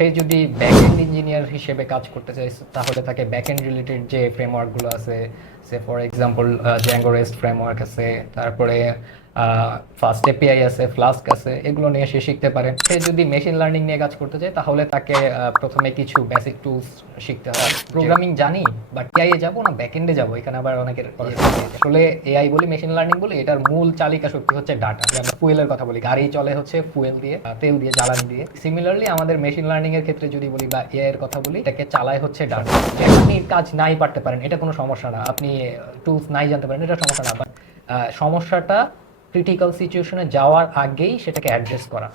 সে যদি backend engineer হিসেবে কাজ করতে চায় তাহলে তাকে ব্যাকএন্ড রিলেটেড যে ফ্রেমওয়ার্কগুলো আছে, say for example Django REST framework আছে, তারপরে ফাস্ট এপিআই আছে, ফ্লাস্ক আছে, এগুলো নিয়ে সে শিখতে পারে। সে যদি মেশিন লার্নিং নিয়ে কাজ করতে চায় তাহলে তাকে প্রথমে কিছু বেসিক টুলস শিখতে হয়। প্রোগ্রামিং জানি বাট এআই এ যাবো না ব্যাকএন্ডে যাবো, এখানে আবার অনেকের আসলে এআই বলি মেশিন লার্নিং বলি, এটার মূল চালিকা শক্তি হচ্ছে ডাটা। আমরা ফুয়েলের কথা বলি, গাড়ি চলে হচ্ছে ফুয়েল দিয়ে, তেল দিয়ে, জ্বালানি দিয়ে। সিমিলারলি আমাদের মেশিন লার্নিং এর ক্ষেত্রে যদি বলি বা এআই এর কথা বলি, এটাকে চালায় হচ্ছে ডাটা। আপনি কাজ নাই পারতে পারেন, এটা কোনো সমস্যা না, আপনি টুলস নাই জানতে পারেন, এটা সমস্যা না, বাট সমস্যাটা ক্রিটিক্যাল সিচুয়েশনে যাওয়ার আগেই সেটাকে অ্যাড্রেস করা।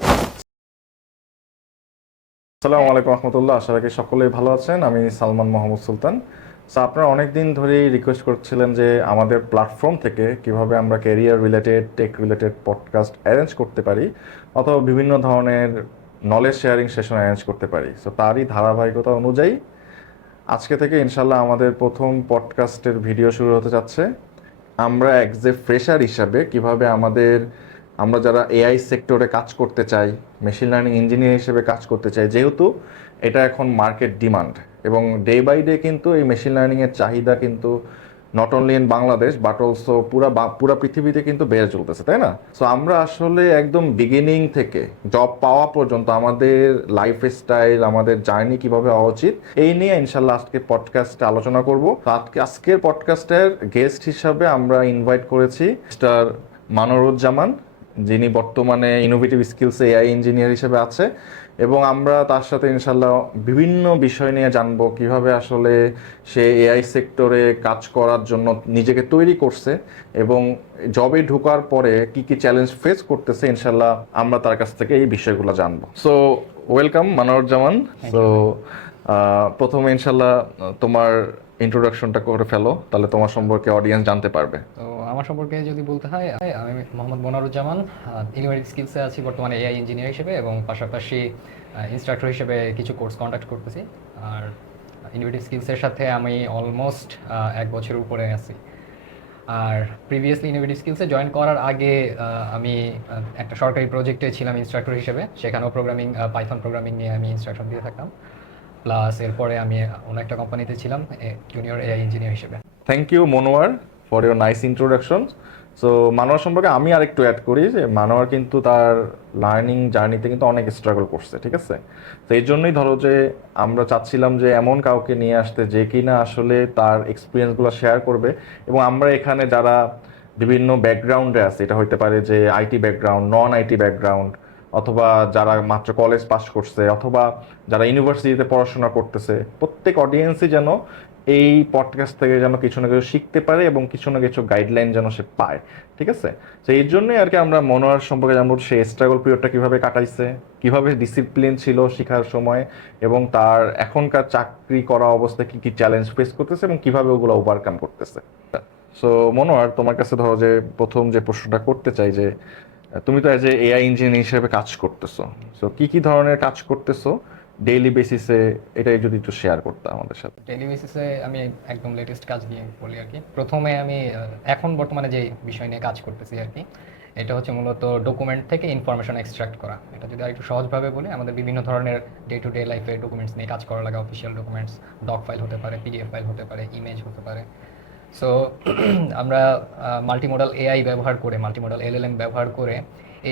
আসসালামু আলাইকুম রহমতুল্লাহ। আশা রাখি সকলেই ভালো আছেন। আমি সালমান মোহাম্মদ সুলতান। সো আপনারা অনেকদিন ধরেই রিকোয়েস্ট করছিলেন যে আমাদের প্ল্যাটফর্ম থেকে কিভাবে আমরা career related, tech related podcast arrange করতে পারি অথবা বিভিন্ন ধরনের নলেজ শেয়ারিং সেশন অ্যারেঞ্জ করতে পারি। সো তারই ধারাবাহিকতা অনুযায়ী আজকে থেকে ইনশাল্লাহ আমাদের প্রথম পডকাস্টের ভিডিও শুরু হতে যাচ্ছে। আমরা যে ফ্রেশার হিসাবে কিভাবে আমরা যারা এআই সেক্টরে কাজ করতে চাই, মেশিন লার্নিং ইঞ্জিনিয়ার হিসেবে কাজ করতে চাই, যেহেতু এটা এখন মার্কেট ডিমান্ড এবং ডে বাই ডে কিন্তু এই মেশিন লার্নিংয়ের চাহিদা কিন্তু not only in Bangladesh but also পুরা পৃথিবীতে কিন্তু বেড়ে চলতেছে, তাই না? সো আমরা আসলে একদম বিগিনিং থেকে জব পাওয়া পর্যন্ত আমাদের লাইফ স্টাইল, আমাদের জার্নি কিভাবে হওয়া উচিত, এই নিয়ে ইনশাল্লাহ আজকে পডকাস্টে আলোচনা করব। আজকের পডকাস্টের গেস্ট হিসাবে আমরা ইনভাইট করেছি মিস্টার মানরুজ্জামান, যিনি বর্তমানে ইনোভেটিভ স্কিলসে এআই ইঞ্জিনিয়ার হিসেবে আছে, এবং আমরা তার সাথে ইনশাল্লাহ বিভিন্ন বিষয় নিয়ে জানবো কিভাবে আসলে সে এআই সেক্টরে কাজ করার জন্য নিজেকে তৈরি করছে এবং জবে ঢোকার পরে কি কি চ্যালেঞ্জ ফেস করতেছে। ইনশাল্লাহ আমরা তার কাছ থেকে এই বিষয়গুলো জানবো। So welcome মানরুজ্জামান। সো প্রথমে ইনশাল্লাহ তোমার ইন্ট্রোডাকশনটা করে ফেলো, তাহলে তোমার সম্পর্কে অডিয়েন্স জানতে পারবে। তো আমার সম্পর্কে যদি বলতে হয়, আমি মোহাম্মদ মনারুজ্জামান, ইনোভেটিভ স্কিলসে আছি বর্তমানে এআই ইঞ্জিনিয়ার হিসেবে, এবং পাশাপাশি ইনস্ট্রাক্টর হিসেবে কিছু কোর্স কন্ডাক্ট করতেছি। আর ইনোভেটিভ স্কিলসের সাথে আমি অলমোস্ট 1 বছরের উপরে আছি। আর প্রিভিয়াসলি ইনোভেটিভ স্কিলসে জয়েন করার আগে আমি একটা সরকারি প্রজেক্টে ছিলাম ইনস্ট্রাক্টর হিসেবে, সেখানেও পাইথন প্রোগ্রামিং নিয়ে আমি ইনস্ট্রাকশন দিয়ে থাকতাম। প্লাস এরপরে আমি অন্য একটা কোম্পানিতে ছিলাম জুনিয়র এআই ইঞ্জিনিয়ার হিসেবে। Thank you Monowar for your nice introduction. So Monowar সম্পর্কে আমি আরেকটু অ্যাড করি যে মানোয়ার কিন্তু তার লার্নিং জার্নিতে কিন্তু অনেক স্ট্রাগল করছে, ঠিক আছে? তো এই জন্যই ধরো যে আমরা চাচ্ছিলাম যে এমন কাউকে নিয়ে আসতে যে কিনা আসলে তার এক্সপিরিয়েন্সগুলো শেয়ার করবে। এবং আমরা এখানে যারা বিভিন্ন ব্যাকগ্রাউন্ডে আছে, এটা হইতে পারে যে IT background, non IT background, অথবা যারা মাত্র কলেজ পাস করছে, অথবা যারা ইউনিভার্সিটিতে পড়াশোনা করতেছে, প্রত্যেক অডিয়েন্সই যেন এই পডকাস্ট থেকে যেন কিছু না কিছু শিখতে পারে এবং কিছু না কিছু গাইডলাইন যেন সে পায়, ঠিক আছে? তো এই জন্যই আর কি আমরা মনোয়ার সম্পর্কে জানবো, সে স্ট্রাগল পিরিয়ডটা কীভাবে কাটাইছে, কীভাবে ডিসিপ্লিন ছিল শেখার সময়, এবং তার এখনকার চাকরি করা অবস্থায় কী কী চ্যালেঞ্জ ফেস করতেছে এবং কীভাবে ওগুলো ওভারকাম করতেছে। সো মনোয়ার, তোমার কাছে ধরো যে প্রথম যে প্রশ্নটা করতে চাই যে তুমি তো এজ এ এআই ইঞ্জিনিয়ার হিসেবে কাজ করতেছো, সো কি কি ধরনের কাজ করতেছো ডেইলি বেসিসে, এটাই যদি একটু শেয়ার করতে আমাদের সাথে। ডেইলি বেসিসে আমি একদম লেটেস্ট কাজ নিয়ে বলি আর কি। প্রথমে আমি এখন বর্তমানে যে বিষয় নিয়ে কাজ করতেছি আর কি, এটা হচ্ছে মূলত ডকুমেন্ট থেকে ইনফরমেশন এক্সট্রাক্ট করা। এটা যদি আরেকটু সহজভাবে বলি, আমাদের বিভিন্ন ধরনের ডে টু ডে লাইফের ডকুমেন্টস নিয়ে কাজ করা লাগে। অফিসিয়াল ডকুমেন্টস, ডক ফাইল হতে পারে, পিডিএফ ফাইল হতে পারে, ইমেজ হতে পারে। সো আমরা মাল্টিমোডাল এআই ব্যবহার করে, মাল্টিমোডাল এলএলএম ব্যবহার করে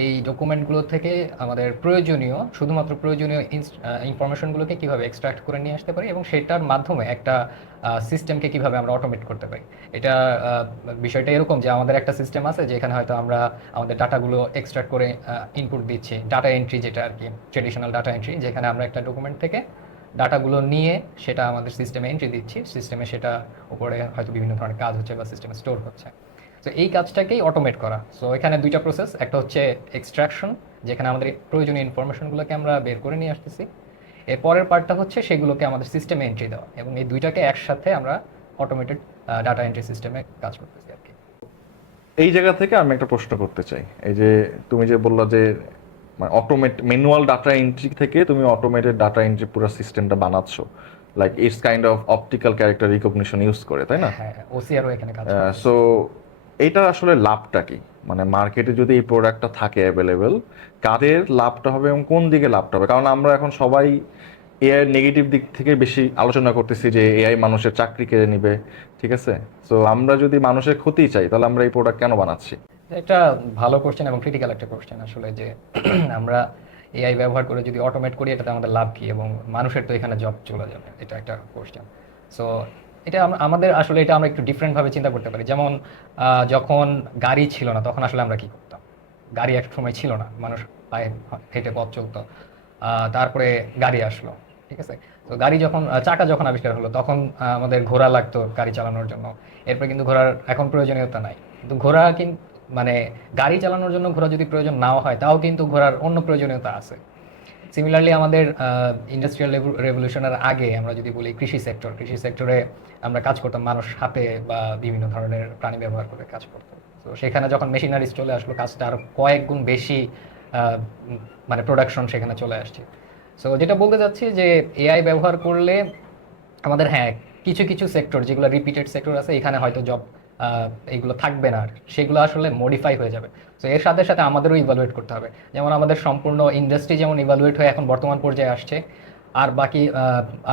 এই ডকুমেন্টগুলো থেকে আমাদের শুধুমাত্র প্রয়োজনীয় ইনফরমেশনগুলোকে কীভাবে এক্সট্রাক্ট করে নিয়ে আসতে পারি এবং সেটার মাধ্যমে একটা সিস্টেমকে কীভাবে আমরা অটোমেট করতে পারি। এটা বিষয়টা এরকম যে আমাদের একটা সিস্টেম আছে যেখানে হয়তো আমরা আমাদের ডাটাগুলো এক্সট্রাক্ট করে ইনপুট দিচ্ছি, ডাটা এন্ট্রি যেটা আর কি, ট্রেডিশনাল ডাটা এন্ট্রি, যেখানে আমরা একটা ডকুমেন্ট থেকে ডাটাগুলো নিয়ে সেটা আমাদের সিস্টেমে এন্ট্রি দিচ্ছি, সিস্টেমে সেটা উপরে হয়তো বিভিন্ন ধরনের কাজ হচ্ছে বা সিস্টেমে স্টোর হচ্ছে। তো এই কাজটাকেই অটোমেট করা। সো এখানে দুইটা প্রসেস, একটা হচ্ছে এক্সট্রাকশন, যেখানে আমাদের প্রয়োজনীয় ইনফরমেশনগুলোকে আমরা বের করে নিয়ে আসতেছি। এর পরের পার্টটা হচ্ছে সেগুলোকে আমাদের সিস্টেমে এন্ট্রি দেওয়া, এবং এই দুইটাকে একসাথে আমরা অটোমেটেড ডাটা এন্ট্রি সিস্টেমে কাজ করতেছি আর কি। এই জায়গা থেকে আমি একটা প্রশ্ন করতে চাই। এই যে তুমি যে বললা যে ম্যানুয়াল ডাটা এন্ট্রি থেকে তুমি অটোমেটেড ডাটা এন্ট্রি পুরো সিস্টেমটা বানাচ্ছো, like it's kind of optical character recognition use করে, তাই না? হ্যাঁ, ওসিআরও এখানে কাজ করে। সো এইটার আসলে লাভটা কি? মানে মার্কেটে যদি এই প্রোডাক্টটা থাকে অ্যাভেলেবেল, কাদের লাভটা হবে এবং কোন দিকে লাভটা হবে? কারণ আমরা এখন সবাই এআই নেগেটিভ দিক থেকে বেশি আলোচনা করতেছি যে এআই মানুষের চাকরি কেড়ে নিবে, ঠিক আছে? সো আমরা যদি মানুষের ক্ষতি চাই তাহলে আমরা এই প্রোডাক্ট কেন বানাচ্ছি? একটা ভালো কোশ্চেন এবং ক্রিটিক্যাল একটা কোশ্চেন আসলে, যে আমরা এআই ব্যবহার করে যদি অটোমেট করি এটাতে আমাদের লাভ কি, এবং মানুষের তো এখানে জব চলে যাবে, এটা একটা কোশ্চেন। সো এটা আমাদের আসলে এটা আমরা একটু ডিফারেন্ট ভাবে চিন্তা করতে পারি। যেমন যখন গাড়ি ছিল না তখন আসলে আমরা কি করতাম? গাড়ি এক সময় ছিল না, মানুষ পায়ে হেঁটে পথ চলতো। তারপরে গাড়ি আসলো, ঠিক আছে? তো গাড়ি যখন চাকা যখন আবিষ্কার হলো তখন আমাদের ঘোড়া লাগতো গাড়ি চালানোর জন্য। এরপরে কিন্তু ঘোড়ার এখন প্রয়োজনীয়তা নাই, কিন্তু ঘোড়া কিন্তু মানে গাড়ি চালানোর জন্য ঘোড়া যদি প্রয়োজন নাও হয় তাও কিন্তু ঘোড়ার অন্য প্রয়োজনীয়তা আছে। সিমিলারলি আমাদের ইন্ডাস্ট্রিয়াল রেভলিউশনের আগে আমরা যদি বলি কৃষি সেক্টরে আমরা কাজ করতাম, মানুষ হাতে বা বিভিন্ন ধরনের প্রাণী ব্যবহার করে কাজ করতো। তো সেখানে যখন মেশিনারিজ চলে আসলো কাজটা আরো কয়েক গুণ বেশি মানে প্রোডাকশন সেখানে চলে আসছে। সো যেটা বলতে চাচ্ছি যে এআই ব্যবহার করলে আমাদের, হ্যাঁ, কিছু কিছু সেক্টর যেগুলো রিপিটেড সেক্টর আছে এখানে হয়তো জব এইগুলো থাকবে না, আর সেগুলো আসলে মডিফাই হয়ে যাবে। তো এর সাথে সাথে আমাদেরও ইভালুয়েট করতে হবে। যেমন আমাদের সম্পূর্ণ ইন্ডাস্ট্রি যেমন ইভালুয়েট হয়ে এখন বর্তমান পর্যায়ে আসছে, আর বাকি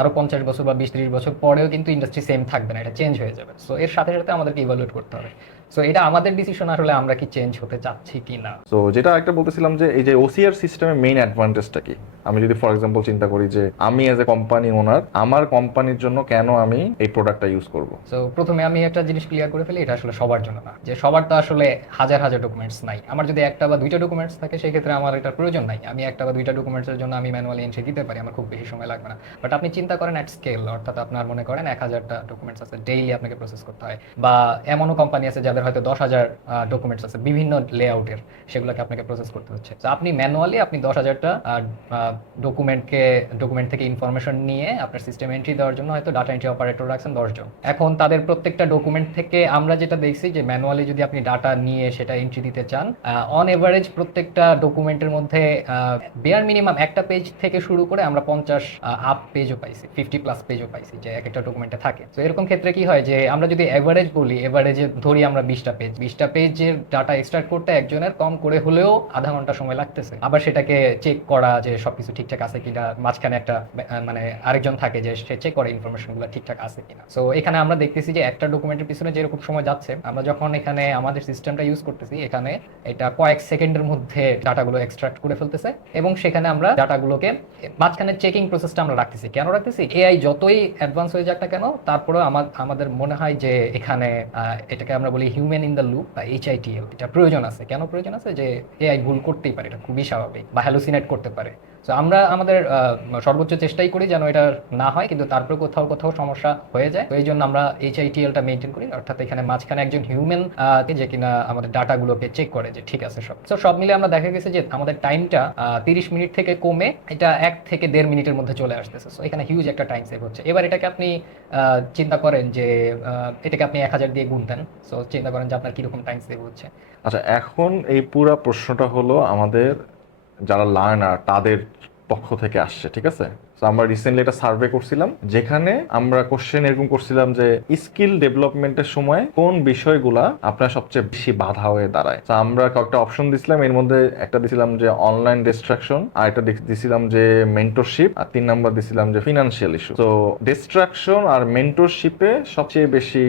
আরো 50 বছর বা 20-30 বছর পরেও কিন্তু ইন্ডাস্ট্রি সেম থাকবে না, এটা চেঞ্জ হয়ে যাবে। সো এর সাথে সাথে আমাদেরকে ইভালুয়েট করতে হবে। সো এটা আমাদের ডিসিশন আসলে আমরা কি চেঞ্জ হতে চাচ্ছি কি না। তো যেটা একটা বলতেছিলাম যে এই যে ওসিআর সিস্টেমের মেইন অ্যাডভান্টেজটা কি? আমি যদি ফর এক্সাম্পল চিন্তা করি যে আমি অ্যাজ এ কোম্পানি ওনার, আমার কোম্পানির জন্য কেন আমি এই প্রোডাক্টটা ইউজ করব? সো প্রথমে আমি একটা জিনিস ক্লিয়ার করে ফেলি, এটা আসলে সবার জন্য না, যে সবার তো আসলে হাজার হাজার ডকুমেন্টস নাই। আমার যদি একটা বা দুইটা ডকুমেন্টস থাকে সেক্ষেত্রে আমার এটার প্রয়োজন নাই, আমি একটা বা দুইটা ডকুমেন্টসের জন্য আমি ম্যানুয়ালি এন্ট্রি দিতে পারি, আমার খুব বেশি সময় লাগবে না। বাট আপনি চিন্তা করেন অ্যাট স্কেল, অর্থাৎ আপনার মনে করেন 1000টা ডকুমেন্টস আছে, ডেইলি আপনাকে প্রসেস করতে হয়। বা এমনও কোম্পানি আছে যাদের হয়তো 10,000 ডকুমেন্টস আছে বিভিন্ন লেআউটের, সেগুলোকে আপনাকে প্রসেস করতে হচ্ছে। তো আপনি ম্যানুয়ালি আপনি 10,000টা ডকুমেন্ট থেকে ইনফরমেশন নিয়ে আপনার সিস্টেম এন্ট্রি দেওয়ার জন্য হয়তো ডাটা এন্ট্রি অপারেটর রাখছেন 10 জন। এখন তাদের প্রত্যেকটা ডকুমেন্ট থেকে আমরা যেটা দেখছি যে ম্যানুয়ালি যদি আপনি ডাটা নিয়ে সেটা এন্ট্রি দিতে চান, অন এভারেজ প্রত্যেকটা ডকুমেন্টের মধ্যে বেয়ার মিনিমাম একটা পেজ থেকে শুরু করে আমরা 50 আপ পেজও পাইছি, 50+ পেজও পাইছি যে এক একটা ডকুমেন্টে থাকে। তো এরকম ক্ষেত্রে কি হয় যে আমরা যদি এভারেজ বলি, এভারেজে ধরি আমরা 20টা পেজের ডাটা এক্সট্রাক্ট করতে একজনের কম করে হলেও আধা ঘন্টা সময় লাগতেছে। আবার সেটাকে চেক করা যে সবকিছু ঠিকঠাক আছে কিনা, মাঝখানে একটা মানে আরেকজন থাকে যে সে চেক করে ইনফরমেশনগুলো ঠিকঠাক আছে কিনা। সো এখানে আমরা দেখতেছি যে একটা ডকুমেন্টের পিছনে যেরকম সময় যাচ্ছে, আমরা যখন এখানে আমাদের সিস্টেমটা ইউজ করতেছি এখানে এটা কয়েক সেকেন্ডের মধ্যে ডাটাগুলো এক্সট্রাক্ট করে ফেলতেছে, এবং সেখানে আমরা ডাটাগুলোকে মাঝখানে চেকিং প্রসেসটা আমরা রাখতেছি। কেন রাখতেছি? এআই যতই অ্যাডভান্স হয়ে যাক না কেন, তারপরেও আমাদের মনে হয় যে এখানে এটাকে আমরা বলি হিউম্যান ইন দ্য লুপ বা HITL, এটা প্রয়োজন আছে। কেন প্রয়োজন আছে? যে এআই ভুল করতেই পারে, এটা খুবই স্বাভাবিক, বা হ্যালুসিনেট করতে পারে। তো আমরা আমাদের সর্বোচ্চ চেষ্টাই করি যেন এটা না হয়, কিন্তু তারপরে কোথাও কোথাও সমস্যা হয়ে যায়। তো এই জন্য আমরা HITLটা মেনটেন করি, অর্থাৎ এখানে মাঝখানে একজন হিউম্যান যে কিনা আমাদের ডাটাগুলোকে চেক করে যে ঠিক আছে সব। তো সব মিলে আমরা দেখা গেছে যে আমাদের টাইমটা 30 মিনিট থেকে কমে এটা 1 থেকে 1.5 মিনিটের মধ্যে চলে আসতেছে। সো এখানে হিউজ একটা টাইম সেভ হচ্ছে। এবার এটাকে আপনি চিন্তা করেন যে এটাকে আপনি 1000 দিয়ে গুনতেন, সো চিন্তা করেন যে আপনার কিরকম টাইম সেভ হচ্ছে। আচ্ছা, এখন এই পুরা প্রশ্নটা হলো আমাদের যারা লার্নার তাদের পক্ষ থেকে আসছে, ঠিক আছে? তো আমরা রিসেন্টলি একটা সার্ভে করছিলাম যেখানে আমরা কোশ্চেন এরকম করছিলাম যে স্কিল ডেভেলপমেন্টের সময় কোন বিষয়গুলা আপনার সবচেয়ে বেশি বাধা হয়ে দাঁড়ায়। তো আমরা কয়েকটা অপশন দিছিলাম, এর মধ্যে একটা দিছিলাম যে অনলাইন ডিস্ট্রাকশন, আর একটা দিছিলাম যে মেন্টরশিপ, আর 3 নাম্বার দিছিলাম যে ফিনান্সিয়াল ইস্যু। তো ডিস্ট্রাকশন আর মেন্টরশিপে সবচেয়ে বেশি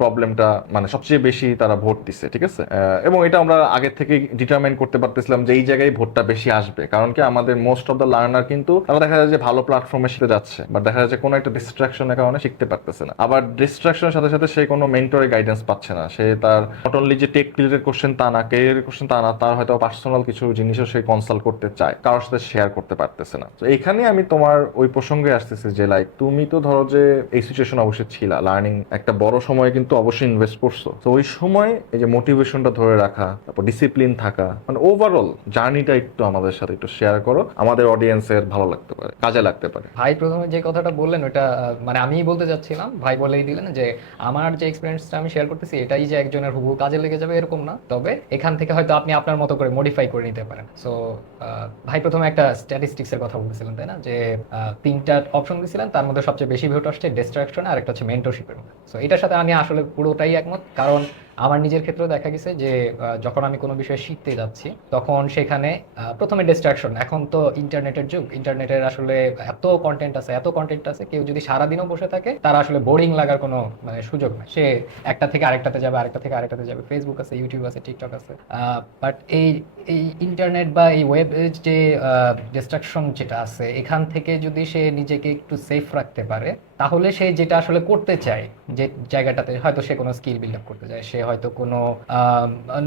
প্রবলেমটা, মানে সবচেয়ে বেশি তারা ভোট দিছে, ঠিক আছে? এবং এটা আমরা আগে থেকে ডিটারমাইন করতে পারতেছিলাম যে এই জায়গায় ভোটটা বেশি আসবে, কারণ কি আমাদের মোস্ট অফ দ্য লার্নার কিন্তু তারা দেখা যায় যে ভালো প্ল্যাটফর্মে শিখতে যাচ্ছে, বাট দেখা যাচ্ছে কোনো একটা ডিস্ট্রাকশনের কারণে শিখতে পারতেছে না। আবার ডিস্ট্রাকশনের সাথে সাথে সে কোনো মেন্টরের গাইডেন্স পাচ্ছে না, সে তার নট অনলি যে টেক রিলেটেড কোশ্চেন তা না, ক্যারিয়ারের কোশ্চেন তা না, তার হয়তো পার্সোনাল কিছু জিনিসও সে কনসাল্ট করতে চায়, কারোর সাথে শেয়ার করতে পারতেছে না। তো এইখানে আমি তোমার ওই প্রসঙ্গে আসতেছি যে লাইক তুমি তো ধরো যে এই সিচুয়েশন অবশ্যই ছিল, লার্নিং একটা বড় সময় কিন্তু অবশ্যই ইনভেস্ট করছো। তো ওই সময় এই যে মোটিভেশনটা ধরে রাখা, তারপর ডিসিপ্লিন থাকা, মানে ওভারঅল জার্নিটা একটু আমাদের সাথে একটু শেয়ার করো, আমাদের অডিয়েন্সের ভালো লাগতে পারে, কাজে লাগতে পারে। ভাই প্রথমে যে কথাটা বললেন ওটা মানে আমিই বলতে যাচ্ছিলাম, ভাই বলেই দিলেন যে আমার যে এক্সপিরিয়েন্সটা আমি শেয়ার করতেছি এটাই যে একজনের হুবহু কাজে লেগে যাবে এরকম না, তবে এখান থেকে হয়তো আপনি আপনার মতো করে মডিফাই করে নিতে পারেন। সো ভাই প্রথমে একটা স্ট্যাটিস্টিক্স এর কথা বলতেছিলেন, তাই না? যে 3টা অপশন দিয়েছিলেন, তার মধ্যে সবচেয়ে বেশি ভোট আসছে ডিস্ট্রাকশন আর একটা হচ্ছে মেন্টরশিপের মধ্যে। সো এটার সাথে আমি আসলে পুরোটাই একমত, কারণ আমার নিজের ক্ষেত্রেও দেখা গেছে যে যখন আমি কোনো বিষয় শিখতে যাচ্ছি তখন সেখানে প্রথমে ডিস্ট্রাকশন। এখন তো ইন্টারনেটের যুগ, ইন্টারনেটের আসলে এত কন্টেন্ট আছে, কেউ যদি সারাদিনও বসে থাকে তার আসলে বোরিং লাগার কোনো মানে সুযোগ নেই। সে একটা থেকে আরেকটাতে যাবে, আরেকটা থেকে আরেকটাতে যাবে, ফেসবুক আছে, ইউটিউব আছে, টিকটক আছে। বাট এই এই ইন্টারনেট বা এই ওয়েব যে ডিস্ট্রাকশন যেটা আছে, এখান থেকে যদি সে নিজেকে একটু সেফ রাখতে পারে তাহলে সে যেটা আসলে করতে চায়, যে জায়গাটাতে হয়তো সে কোনো স্কিল বিল্ড আপ করতে চায়, সে হয়তো কোনো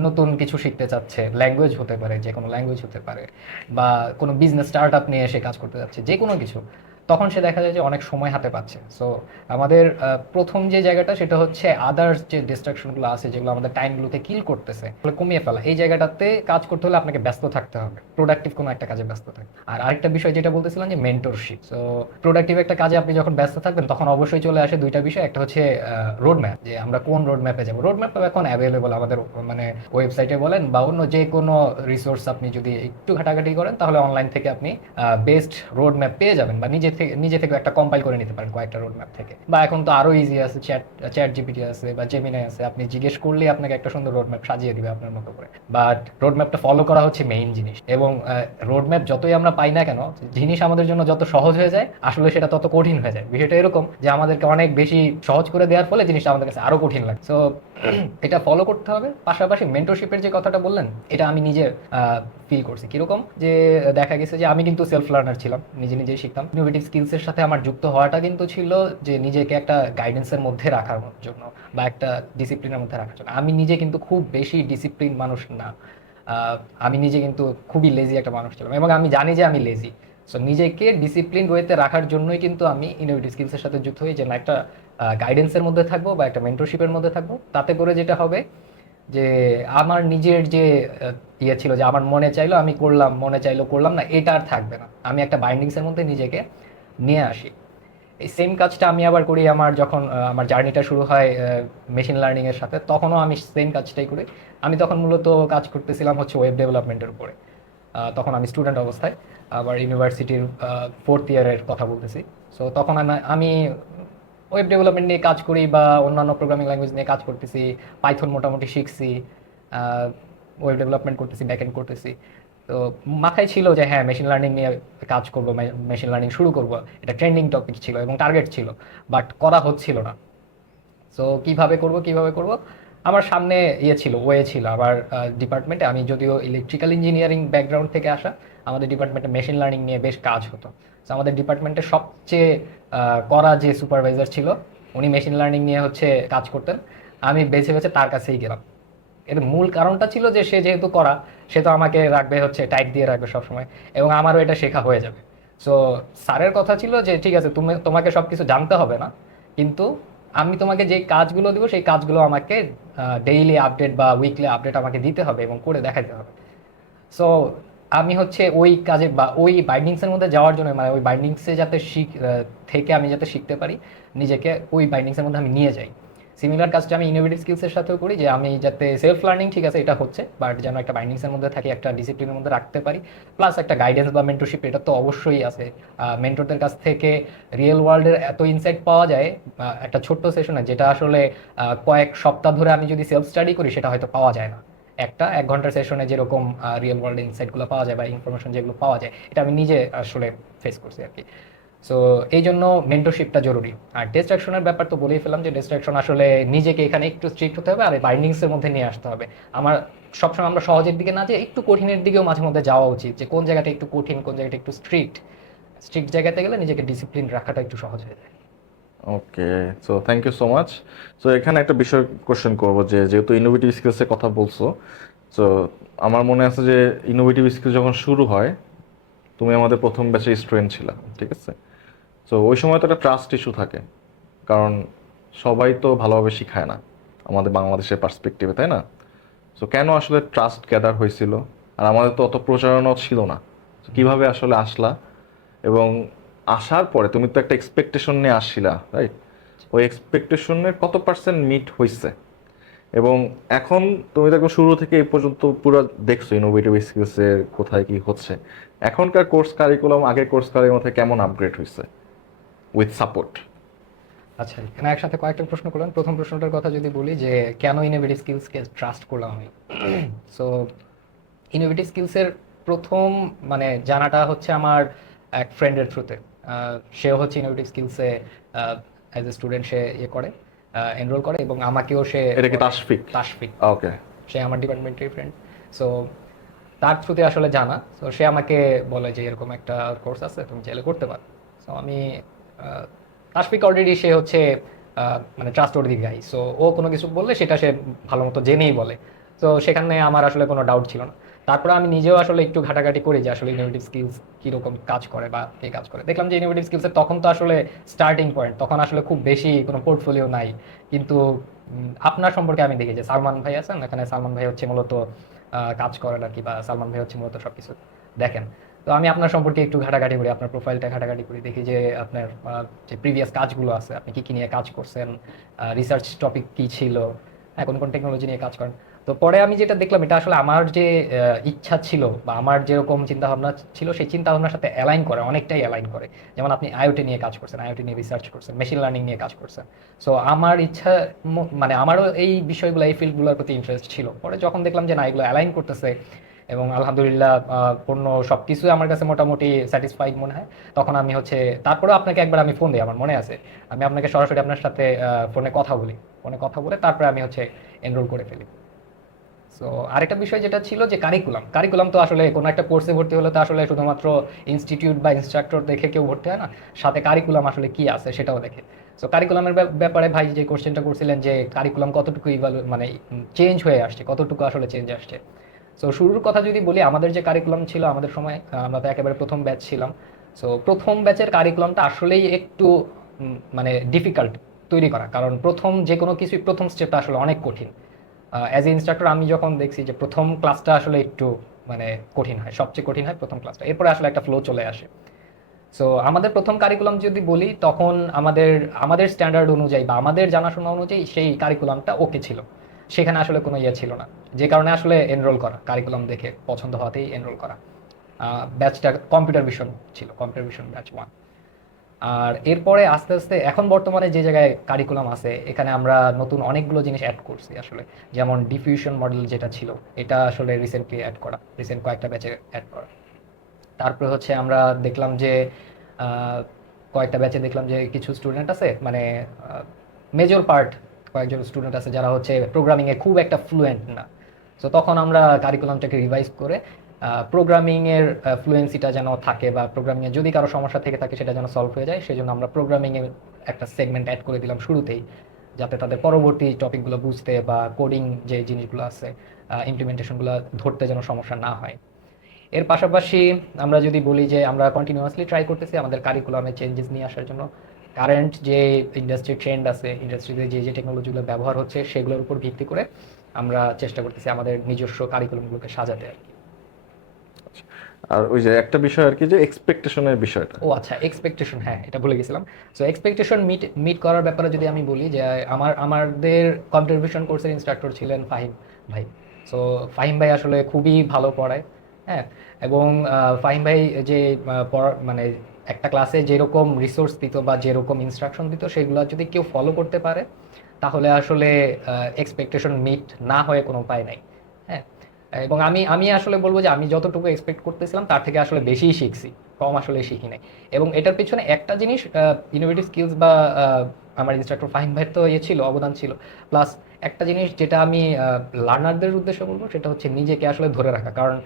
নতুন কিছু শিখতে চাচ্ছে, ল্যাঙ্গুয়েজ হতে পারে, যে কোনো ল্যাঙ্গুয়েজ হতে পারে, বা কোনো বিজনেস স্টার্ট আপ নিয়ে সে কাজ করতে যাচ্ছে, যে কোনো কিছু, তখন সে দেখা যায় যে অনেক সময় হাতে পাচ্ছে। সো আমাদের প্রথম যে জায়গাটা সেটা হচ্ছে আদার্স যে ডিস্ট্রাকশনগুলো আছে যেগুলো আমাদের টাইমগুলোকে কিল করতেছে তাহলে কমিয়ে ফেলা। এই জায়গাটাতে কাজ করতে হলে আপনাকে ব্যস্ত থাকতে হবে, প্রোডাক্টিভ কোনো একটা কাজে ব্যস্ত থাকতে। আর আরেকটা বিষয় যেটা বলতেছিলাম যে মেন্টরশিপ। সো প্রোডাক্টিভ একটা কাজে আপনি যখন ব্যস্ত থাকবেন তখন অবশ্যই চলে আসে দুইটা বিষয়। একটা হচ্ছে রোড ম্যাপ, যে আমরা কোন রোড ম্যাপে যাবো। রোড ম্যাপ এখন অ্যাভেলেবল আমাদের মানে ওয়েবসাইটে বলেন বা অন্য যে কোনো রিসোর্স, আপনি যদি একটু ঘাটাঘাটি করেন তাহলে অনলাইন থেকে আপনি বেস্ট রোড ম্যাপ পেয়ে যাবেন, বা নিজে থেকে একটা কম্পাইল করে নিতে পারেন কয়েকটা রোড ম্যাপ থেকে। বা এখন তো আরো ইজি আছে, চ্যাট জিপিটি আছে বা জেমিনাই আছে, আপনি জিজ্ঞেস করলেই আপনাকে একটা সুন্দর রোড ম্যাপ সাজিয়ে দিবে আপনার মতো করে। বাট রোড ম্যাপটা ফলো করা হচ্ছে মেইন জিনিস। এবং রোড ম্যাপ যতই আমরা পাই না কেন, জিনিস আমাদের জন্য যত সহজ হয়ে যায় আসলে সেটা তত কঠিন হয়ে যায়। বিষয়টা এরকম যে আমাদেরকে অনেক বেশি সহজ করে দেওয়ার ফলে জিনিসটা আমাদের কাছে আরো কঠিন লাগে। সো এটা ফলো করতে হবে। পাশাপাশি মেন্টরশিপের যে কথাটা বললেন, এটা আমি নিজে ফিল করছি। কিরকম যে দেখা গেছে যে আমি কিন্তু সেলফ লার্নার ছিলাম, নিজে নিজেই শিখতাম। ইনোভেটিভ স্কিলসের সাথে আমার যুক্ত হওয়াটা কিন্তু ছিল যে নিজেকে একটা গাইডেন্সের মধ্যে রাখার জন্য বা একটা ডিসিপ্লিনের মধ্যে রাখার জন্য। আমি নিজে কিন্তু খুব বেশি ডিসিপ্লিন মানুষ না। আমি নিজে কিন্তু খুবই লেজি একটা মানুষ ছিলাম, এবং আমি জানি যে আমি লেজি। সো নিজেকে ডিসিপ্লিন ওয়েতে রাখার জন্যই কিন্তু আমি ইনোভেটিভ স্কিলসের সাথে যুক্ত হই, যে না একটা গাইডেন্সের মধ্যে থাকবো বা একটা মেন্টরশিপের মধ্যে থাকবো। তাতে করে যেটা হবে যে আমার নিজের যে ইয়ে ছিল, যে আমার মনে চাইলো আমি করলাম, মনে চাইলো করলাম না, এটা আর থাকবে না। আমি একটা বাইন্ডিংসের মধ্যে নিজেকে নিয়ে আসি। এই সেম কাজটা আমি আবার করি আমার যখন আমার জার্নিটা শুরু হয় মেশিন লার্নিং এর সাথে, তখনও আমি সেম কাজটাই করি। আমি তখন মূলত কাজ করতেছিলাম হচ্ছে ওয়েব ডেভেলপমেন্টের উপরে। তখন আমি স্টুডেন্ট অবস্থায়, আবার ইউনিভার্সিটির ফোর্থ ইয়ারের কথা বলতেছি। সো তখন আমি ওয়েব ডেভেলপমেন্ট নিয়ে কাজ করি বা অন্যান্য প্রোগ্রামিং ল্যাঙ্গুয়েজ নিয়ে কাজ করতেছি। পাইথন মোটামুটি শিখছি, ওয়েব ডেভেলপমেন্ট করতেছি, ব্যাকএন্ড করতেছি। তো মাথায় ছিল যে হ্যাঁ মেশিন লার্নিং নিয়ে কাজ করব, মেশিন লার্নিং শুরু করব, এটা ট্রেন্ডিং টপিক ছিল এবং টার্গেট ছিল, বাট করা হচ্ছিল না। সো কিভাবে করব, আমার সামনে ইয়ে ছিল, ওয়ে ছিল আমার ডিপার্টমেন্টে। আমি যদিও ইলেকট্রিক্যাল ইঞ্জিনিয়ারিং ব্যাকগ্রাউন্ড থেকে আসা, আমাদের ডিপার্টমেন্টে মেশিন লার্নিং নিয়ে বেশ কাজ হতো। তো আমাদের ডিপার্টমেন্টে সবচেয়ে করা যে সুপারভাইজার ছিল, উনি মেশিন লার্নিং নিয়ে হচ্ছে কাজ করতেন। আমি বেছে বেছে তার কাছেই গেলাম। এর মূল কারণটা ছিল যে সে যেহেতু করা, সে তো আমাকে রাখবে হচ্ছে টাইট দিয়ে রাখবে সবসময়, এবং আমারও এটা শেখা হয়ে যাবে। সো স্যারের কথা ছিল যে ঠিক আছে, তোমাকে সবকিছু জানতে হবে না, কিন্তু আমি তোমাকে যে কাজগুলো দিব সেই কাজগুলো আমাকে ডেইলি আপডেট বা উইকলি আপডেট আমাকে দিতে হবে এবং করে দেখাতে হবে। সো আমি হচ্ছে ওই কাজে বা ওই বাইন্ডিংসের মধ্যে যাওয়ার জন্য, মানে ওই বাইন্ডিংসে যাতে থেকে আমি যাতে শিখতে পারি, নিজেকে ওই বাইন্ডিংসের মধ্যে আমি নিয়ে যাই। সিমিলার কাজটা আমি ইনোভেটিভ স্কিলসের সাথেও করি, যে আমি যাতে সেলফ লার্নিং ঠিক আছে এটা হচ্ছে, বাট যেন একটা বাইন্ডিংসের মধ্যে থাকি, একটা ডিসিপ্লিনের মধ্যে রাখতে পারি, প্লাস একটা গাইডেন্স বা মেন্টরশিপ এটা তো অবশ্যই আছে। মেন্টরদের কাছ থেকে রিয়েল ওয়ার্ল্ডের এত ইনসাইট পাওয়া যায় একটা ছোট্ট সেশনে, যেটা আসলে কয়েক সপ্তাহ ধরে আমি যদি সেলফ স্টাডি করি সেটা হয়তো পাওয়া যায় না। একটা 1 ঘন্টার সেশনে যেরকম রিয়েল ওয়ার্ল্ড ইনসাইটগুলো পাওয়া যায় বা ইনফরমেশন যেগুলো পাওয়া যায়, এটা আমি নিজে আসলে ফেস করছি আর কি। সো এই জন্য মেন্টরশিপটা জরুরি। আর ডিস্ট্রাকশনের ব্যাপার তো বলেই ফেলাম, যে ডিস্ট্রাকশন আসলে নিজেকে এখানে একটু স্ট্রিক্ট হতে হবে আর বাইন্ডিংসের মধ্যে নিয়ে আসতে হবে। আমার সবসময় আমরা সহজের দিকে না, যে একটু কঠিনের দিকেও মাঝে মধ্যে যাওয়া উচিত, যে কোন জায়গাটা একটু কঠিন, কোন জায়গাটা একটু স্ট্রিক্ট। স্ট্রিক্ট জায়গাতে গেলে নিজেকে ডিসিপ্লিন রাখাটা একটু সহজ হয়ে যায়। Okay, so thank you so much. So এখানে একটা বিষয় কোশ্চেন করবো, যে যেহেতু ইনোভেটিভ স্কিলসের কথা বলছো, সো আমার মনে আছে যে ইনোভেটিভ স্কিল যখন শুরু হয়, তুমি আমাদের প্রথম ব্যাচের স্টুডেন্ট ছিলা, ঠিক আছে? সো ওই সময় তো একটা ট্রাস্ট ইস্যু থাকে, কারণ সবাই তো ভালোভাবে শিখায় না আমাদের বাংলাদেশের পার্সপেক্টিভে, তাই না? সো কেন আসলে ট্রাস্ট গ্যাদার হয়েছিল? আর আমাদের তো অত প্রচারণাও ছিল না। তো কীভাবে আসলে আসলা? এবং আসার পরে তুমি তো একটা এক্সপেকটেশন নিয়ে আসছিলা, রাইট? ওই এক্সপেকটেশনের কত পার্সেন্ট মিট হয়েছে? এবং এখন তুমি দেখো শুরু থেকে এই পর্যন্ত পুরো দেখছো ইনোভেটিভ স্কিলসের কোথায় কি হচ্ছে। এখনকার কোর্স কারিকুলাম আগের কোর্স কারিকুলাম থেকে কেমন আপগ্রেড হয়েছে উইথ সাপোর্ট? আচ্ছা, এখানে একসাথে কয়েকটা প্রশ্ন করলেন। প্রথম প্রশ্নটার কথা যদি বলি যে কেন ইনোভেটিভ স্কিলসকে ট্রাস্ট করলাম আমি। সো ইনোভেটিভ স্কিলসের প্রথম মানে জানাটা হচ্ছে আমার এক ফ্রেন্ডের থ্রুতে। সেও হচ্ছে ইনোভেটিভ স্কিলসে অ্যাজ এ স্টুডেন্ট সে করে, এনরোল করে, এবং আমাকেও সে এটা কি তাশফিক? তাশফিক, ওকে। সে আমার ডিপার্টমেন্টের ফ্রেন্ড। সো তার থ্রুতে আসলে জানা। তো সে আমাকে বলে যে এরকম একটা কোর্স আছে, তুমি চাইলে করতে পারো। সো আমি তাশফিক অলরেডি সে হচ্ছে মানে ট্রাস্টওয়ার্দি গাই। সো ও কোনো কিছু বললে সেটা সে ভালো মতো জেনেই বলে। তো সেখানে আমার আসলে কোনো ডাউট ছিল না। তারপরে আমি নিজেও আসলে একটু ঘাটাঘাটি করি যে আসলে ইনোভেটিভ স্কিলস কীরকম কাজ করে বা কে কাজ করে। দেখলাম যে ইনোভেটিভ স্কিলসের তখন তো আসলে স্টার্টিং পয়েন্ট, তখন আসলে খুব বেশি কোনো পোর্টফোলিও নাই। কিন্তু আপনার সম্পর্কে আমি দেখি যে সালমান ভাই আছেন এখানে, সালমান ভাই হচ্ছে মূলত কাজ করেন আর কি, বা সালমান ভাই হচ্ছে মূলত সবকিছু দেখেন। তো আমি আপনার সম্পর্কে একটু ঘাটাঘাটি করি, আপনার প্রোফাইলটা ঘাটাঘাটি করি, দেখি যে আপনার যে প্রিভিয়াস কাজগুলো আছে, আপনি কি কি নিয়ে কাজ করছেন, রিসার্চ টপিক কি ছিল, হ্যাঁ, কোন কোন টেকনোলজি নিয়ে কাজ করেন। তো পরে আমি যেটা দেখলাম এটা আসলে আমার যে ইচ্ছা ছিল বা আমার যেরকম চিন্তা ভাবনা ছিল সেই চিন্তা ভাবনার সাথে অ্যালাইন করে, অনেকটাই অ্যালাইন করে। যেমন আপনি আইওটি নিয়ে কাজ করছেন, আইওটি নিয়ে রিসার্চ করছেন, মেশিন লার্নিং নিয়ে কাজ করছেন। সো আমার ইচ্ছা মানে আমারও এই বিষয়গুলো, এই ফিল্ডগুলোর প্রতি ইন্টারেস্ট ছিল। পরে যখন দেখলাম যে না, এগুলো অ্যালাইন করতেছে এবং আলহামদুলিল্লাহ পূর্ণ সবকিছু আমার কাছে মোটামুটি স্যাটিসফাইড মনে হয়, তখন আমি হচ্ছে তারপরেও আপনাকে একবার আমি ফোন দিই, আমার মনে আছে আমি আপনাকে সরাসরি আপনার সাথে ফোনে কথা বলি, ফোনে কথা বলে তারপরে আমি হচ্ছে এনরোল করে ফেলি। সো আরেকটা বিষয় যেটা ছিল যে কারিকুলাম, কারিকুলাম তো আসলে কোনো একটা কোর্সে ভর্তি হলে তো আসলে শুধুমাত্র ইনস্টিটিউট বা ইনস্ট্রাক্টর দেখে কেউ ভর্তি হয় না, সাথে কারিকুলাম আসলে কি আছে সেটাও দেখে। সো কারিকুলামের ব্যাপারে ভাই যে কোশ্চেনটা করছিলেন যে কারিকুলাম কতটুকু মানে চেঞ্জ হয়ে আসছে, কতটুকু আসলে চেঞ্জ আসছে। সো শুরুর কথা যদি বলি, আমাদের যে কারিকুলাম ছিল আমাদের সময়, আমরা তো একেবারে প্রথম ব্যাচ ছিলাম। সো প্রথম ব্যাচের কারিকুলামটা আসলেই একটু মানে ডিফিকাল্ট তৈরি করা, কারণ প্রথম যে কোনো কিছুই প্রথম স্টেপটা আসলে অনেক কঠিন। অ্যাজ এ ইনস্ট্রাক্টর আমি যখন দেখছি যে প্রথম ক্লাসটা আসলে একটু মানে কঠিন হয়, সবচেয়ে কঠিন হয় প্রথম ক্লাসটা, এরপরে আসলে একটা ফ্লো চলে আসে। সো আমাদের প্রথম কারিকুলাম যদি বলি, তখন আমাদের আমাদের স্ট্যান্ডার্ড অনুযায়ী বা আমাদের জানাশোনা অনুযায়ী সেই কারিকুলামটা ওকে ছিল, সেখানে আসলে কোনো ইয়ে ছিল না, যে কারণে আসলে এনরোল করা, কারিকুলাম দেখে পছন্দ হওয়াতেই এনরোল করা। ব্যাচটা কম্পিউটার ভিশন ছিল, কম্পিউটার ভিশন ব্যাচ 1। আর এরপরে আস্তে আস্তে এখন বর্তমানে যে জায়গায় কারিকুলাম আছে, এখানে আমরা নতুন অনেকগুলো জিনিস অ্যাড করছি আসলে। যেমন ডিফিউশন মডেল যেটা ছিল, এটা আসলে রিসেন্টলি অ্যাড করা, রিসেন্ট কয়েকটা ব্যাচে অ্যাড করা। তারপরে হচ্ছে আমরা দেখলাম যে আহ, কয়েকটা ব্যাচে দেখলাম যে কিছু স্টুডেন্ট আছে মানে মেজর পার্ট, কয়েকজন স্টুডেন্ট আছে যারা হচ্ছে প্রোগ্রামিংয়ে খুব একটা ফ্লুয়েন্ট না। তো তখন আমরা কারিকুলামটাকে রিভাইজ করে প্রোগ্রামিংয়ের ফ্লুয়েন্সিটা যেন থাকে, বা প্রোগ্রামিংয়ে যদি কারো সমস্যা থেকে থাকে সেটা যেন সলভ হয়ে যায়, সেজন্য আমরা প্রোগ্রামিংয়ের একটা সেগমেন্ট অ্যাড করে দিলাম শুরুতেই, যাতে তাদের পরবর্তী টপিকগুলো বুঝতে বা কোডিং যে জিনিসগুলো আছে, ইমপ্লিমেন্টেশনগুলো ধরতে যেন সমস্যা না হয়। এর পাশাপাশি আমরা যদি বলি যে আমরা কন্টিনিউয়াসলি ট্রাই করতেছি আমাদের কারিকুলামে চেঞ্জেস নিয়ে আসার জন্য। কারেন্ট যে ইন্ডাস্ট্রি ট্রেন্ড আছে, ইন্ডাস্ট্রিতে যে যে টেকনোলজিগুলো ব্যবহার হচ্ছে সেগুলোর উপর ভিত্তি করে আমরা চেষ্টা করতেছি আমাদের নিজস্ব কারিকুলামগুলোকে সাজাতে আর কি। আর ওই যে একটা বিষয় আর কি, যে এক্সপেকটেশনের বিষয়টা। ও আচ্ছা, এক্সপেকটেশন, হ্যাঁ এটা ভুলে গেছিলাম। সো এক্সপেকটেশন মিট মিট করার ব্যাপারে যদি আমি বলি যে আমাদের কম্পিউটার ভিশন কোর্সের ইনস্ট্রাক্টর ছিলেন ফাহিম ভাই। সো ফাহিম ভাই আসলে খুবই ভালো পড়ায়, হ্যাঁ। এবং ফাহিম ভাই যে মানে একটা ক্লাসে যেরকম রিসোর্স দিত বা যেরকম ইনস্ট্রাকশন দিত, সেগুলো যদি কেউ ফলো করতে পারে তাহলে আসলে এক্সপেকটেশন মিট না হয়ে কোনো উপায় নাই, হ্যাঁ। এবং আমি আমি আসলে বলবো যে আমি যতটুকু এক্সপেক্ট করতেছিলাম তার থেকে আসলে বেশিই শিখছি, কম আসলে শিখি নাই। এবং এটার পিছনে একটা জিনিস, ইনোভেটিভ স্কিলস বা আমার ইনস্ট্রাক্টর ফাহিম ভাইয়ের তো ইয়ে ছিল, অবদান ছিল। প্লাস একটা জিনিস যেটা আমি লার্নারদের উদ্দেশ্যে বলবো, সেটা হচ্ছে নিজেকে আসলে ধরে রাখা। কারণ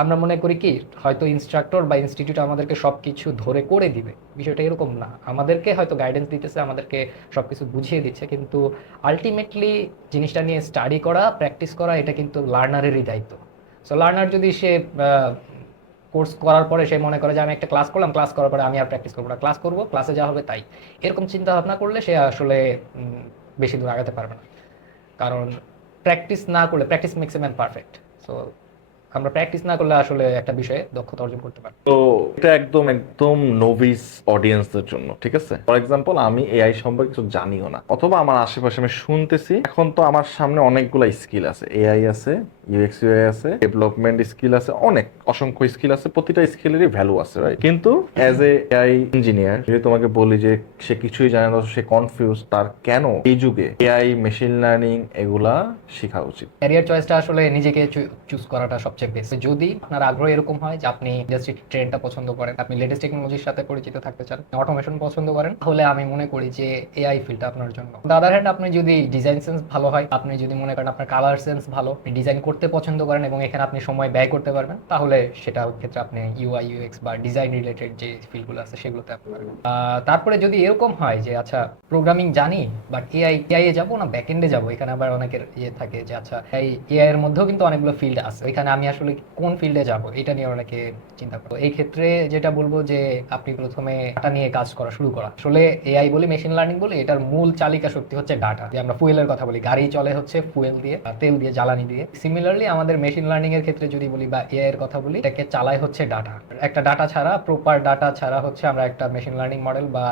আমরা মনে করি কি হয়তো ইনস্ট্রাক্টর বা ইনস্টিটিউট আমাদেরকে সব কিছু ধরে করে দিবে, বিষয়টা এরকম না। আমাদেরকে হয়তো গাইডেন্স দিতেছে, আমাদেরকে সব কিছু বুঝিয়ে দিচ্ছে, কিন্তু আলটিমেটলি জিনিসটা নিয়ে স্টাডি করা, প্র্যাকটিস করা, এটা কিন্তু লার্নারেরই দায়িত্ব। সো লার্নার যদি সে কোর্স করার পরে সে মনে করে যে আমি একটা ক্লাস করলাম, ক্লাস করার পরে আমি আর প্র্যাকটিস করবো না, ক্লাস করবো, ক্লাসে যা হবে তাই, এরকম চিন্তা ভাবনা করলে সে আসলে বেশি দূর আগাতে পারবে না। কারণ প্র্যাকটিস না করলে, practice makes a man perfect. So আমরা প্র্যাকটিস না করলে আসলে একটা বিষয়ে দক্ষতা অর্জন করতে পারবো। তো এটা একদম একদম নোভিস অডিয়েন্সদের জন্য, ঠিক আছে? ফর এক্সাম্পল, আমি এআই সম্পর্কে কিছু জানিও না, অথবা আমার আশেপাশে আমি শুনতেছি। এখন তো আমার সামনে অনেকগুলা স্কিল আছে, এআই আছে, ইউএক্স ইউআই আছে, ডেভেলপমেন্ট স্কিল আছে, অনেক অসংখ্য স্কিল আছে, প্রতিটা স্কিলেরই ভ্যালু আছে, রাইট? কিন্তু অ্যাজ এ এআই ইঞ্জিনিয়ার যদি তোমাকে বলি যে সে কিছুই জানে না, সে কনফিউজ, তার কেন এই যুগে এআই, মেশিন লার্নিং এগুলা শেখা উচিত? ক্যারিয়ার চয়েসটা আসলে নিজেকে চুজ করাটা সবচেয়ে বেস্ট। যদি আপনার আগ্রহ এরকম হয় যে আপনি ইন্ডাস্ট্রি ট্রেন্ডটা পছন্দ করেন, আপনি লেটেস্ট টেকনোলজির সাথে পরিচিত থাকতে চান, অটোমেশন পছন্দ করেন, তাহলে আমি মনে করি যে এআই ফিল্ডটা আপনার জন্য। আদার হ্যান্ড, আপনি যদি ডিজাইন সেন্স ভালো হয়, আপনি যদি মনে করেন আপনার কালার সেন্স ভালো, আপনি ডিজাইন করতে পছন্দ করেন এবং এখানে আপনি সময় ব্যয় করতে পারবেন, তাহলে সেটা ক্ষেত্রে আপনি ইউআই ইউএক্স বা ডিজাইন রিলেটেড যে ফিল্ডগুলো আছে সেগুলোতে আপনি পারবেন। তারপরে যদি এরকম হয় যে আচ্ছা প্রোগ্রামিং জানি বাট এআই এ যাবো না ব্যাকএন্ডে যাবো, এখানে আবার অনেকের থাকে যে আচ্ছা এআই এর মধ্যেও কিন্তু অনেকগুলো ফিল্ড আছে, এখানে আমি আসলে কোন ফিল্ডে যাব এটা নিয়ে অনেকে চিন্তা করো। এই ক্ষেত্রে যেটা বলবো যে আপনি প্রথমে ডাটা নিয়ে কাজ করা শুরু করা। আসলে এআই বলি, মেশিন লার্নিং বলি, এটার মূল চালিকা শক্তি হচ্ছে ডাটা। যে আমরা ফুয়েলের কথা বলি, গাড়ি চলে হচ্ছে ফুয়েল দিয়ে, তেল দিয়ে, জ্বালানি দিয়ে। সিমিলারলি আমাদের মেশিন লার্নিং এর ক্ষেত্রে যদি বলি বা এআই এর কথা বলি, এটাকে চালায় হচ্ছে ডাটা। একটা ডাটা ছাড়া, প্রপার ডাটা ছাড়া হচ্ছে আমরা একটা মেশিন লার্নিং মডেল বা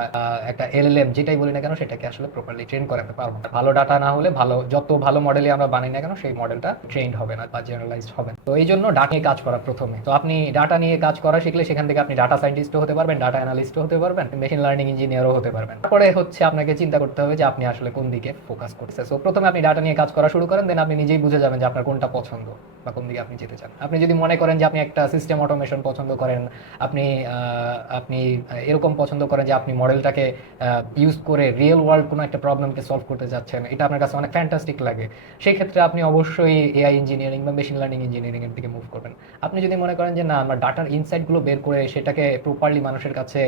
একটা এলএলএম যেটাই বলি না কেন সেটাকে আসলে প্রপারলি ট্রেন করাতে পারবো না। ভালো ডাটা না হলে যত ভালো মডেলই আমরা বানাই না কেন সেই মডেলটা ট্রেন্ড হবে না বা জেনারেলাইজড হবে না। তো এই জন্য ডাটা নিয়ে কাজ করা প্রথমে। তো আপনি ডাটা নিয়ে কাজ করা শিখলে সেখান থেকে আপনি ডাটা সায়েন্টিস্টও হতে পারবেন, ডাটা অ্যানালিস্টও হতে পারবেন, মেশিন লার্নিং ইঞ্জিনিয়ারও হতে পারবেন। তারপরে হচ্ছে আপনাকে চিন্তা করতে হবে যে আপনি আসলে কোন দিকে ফোকাস করছেন। সো প্রথমে আপনি ডাটা নিয়ে কাজ করা শুরু করেন, দেন আপনি নিজেই বুঝে যাবেন যে আপনার কোনটা পছন্দ বা কোন দিকে আপনি যেতে চান। আপনি যদি মনে করেন যে আপনি একটা সিস্টেম অটোমেশন পছন্দ করেন, আপনি আপনি এরকম পছন্দ করেন যে আপনি মডেলটাকে ইউজ করে রিয়েল ওয়ার্ল্ড কোনো একটা প্রবলেমকে সলভ করতে যাচ্ছেন, এটা আপনার কাছে অনেক ফ্যান্টাস্টিক লাগে, সেই ক্ষেত্রে আপনি অবশ্যই এআই ইঞ্জিনিয়ারিং বা মেশিন লার্নিং ইঞ্জিনিয়ারিং এর দিকে মুভ করবেন। আপনি যদি মনে করেন যে না, আমার ডাটার ইনসাইটগুলো বের করে সেটাকে প্রপারলি মানুষের কাছে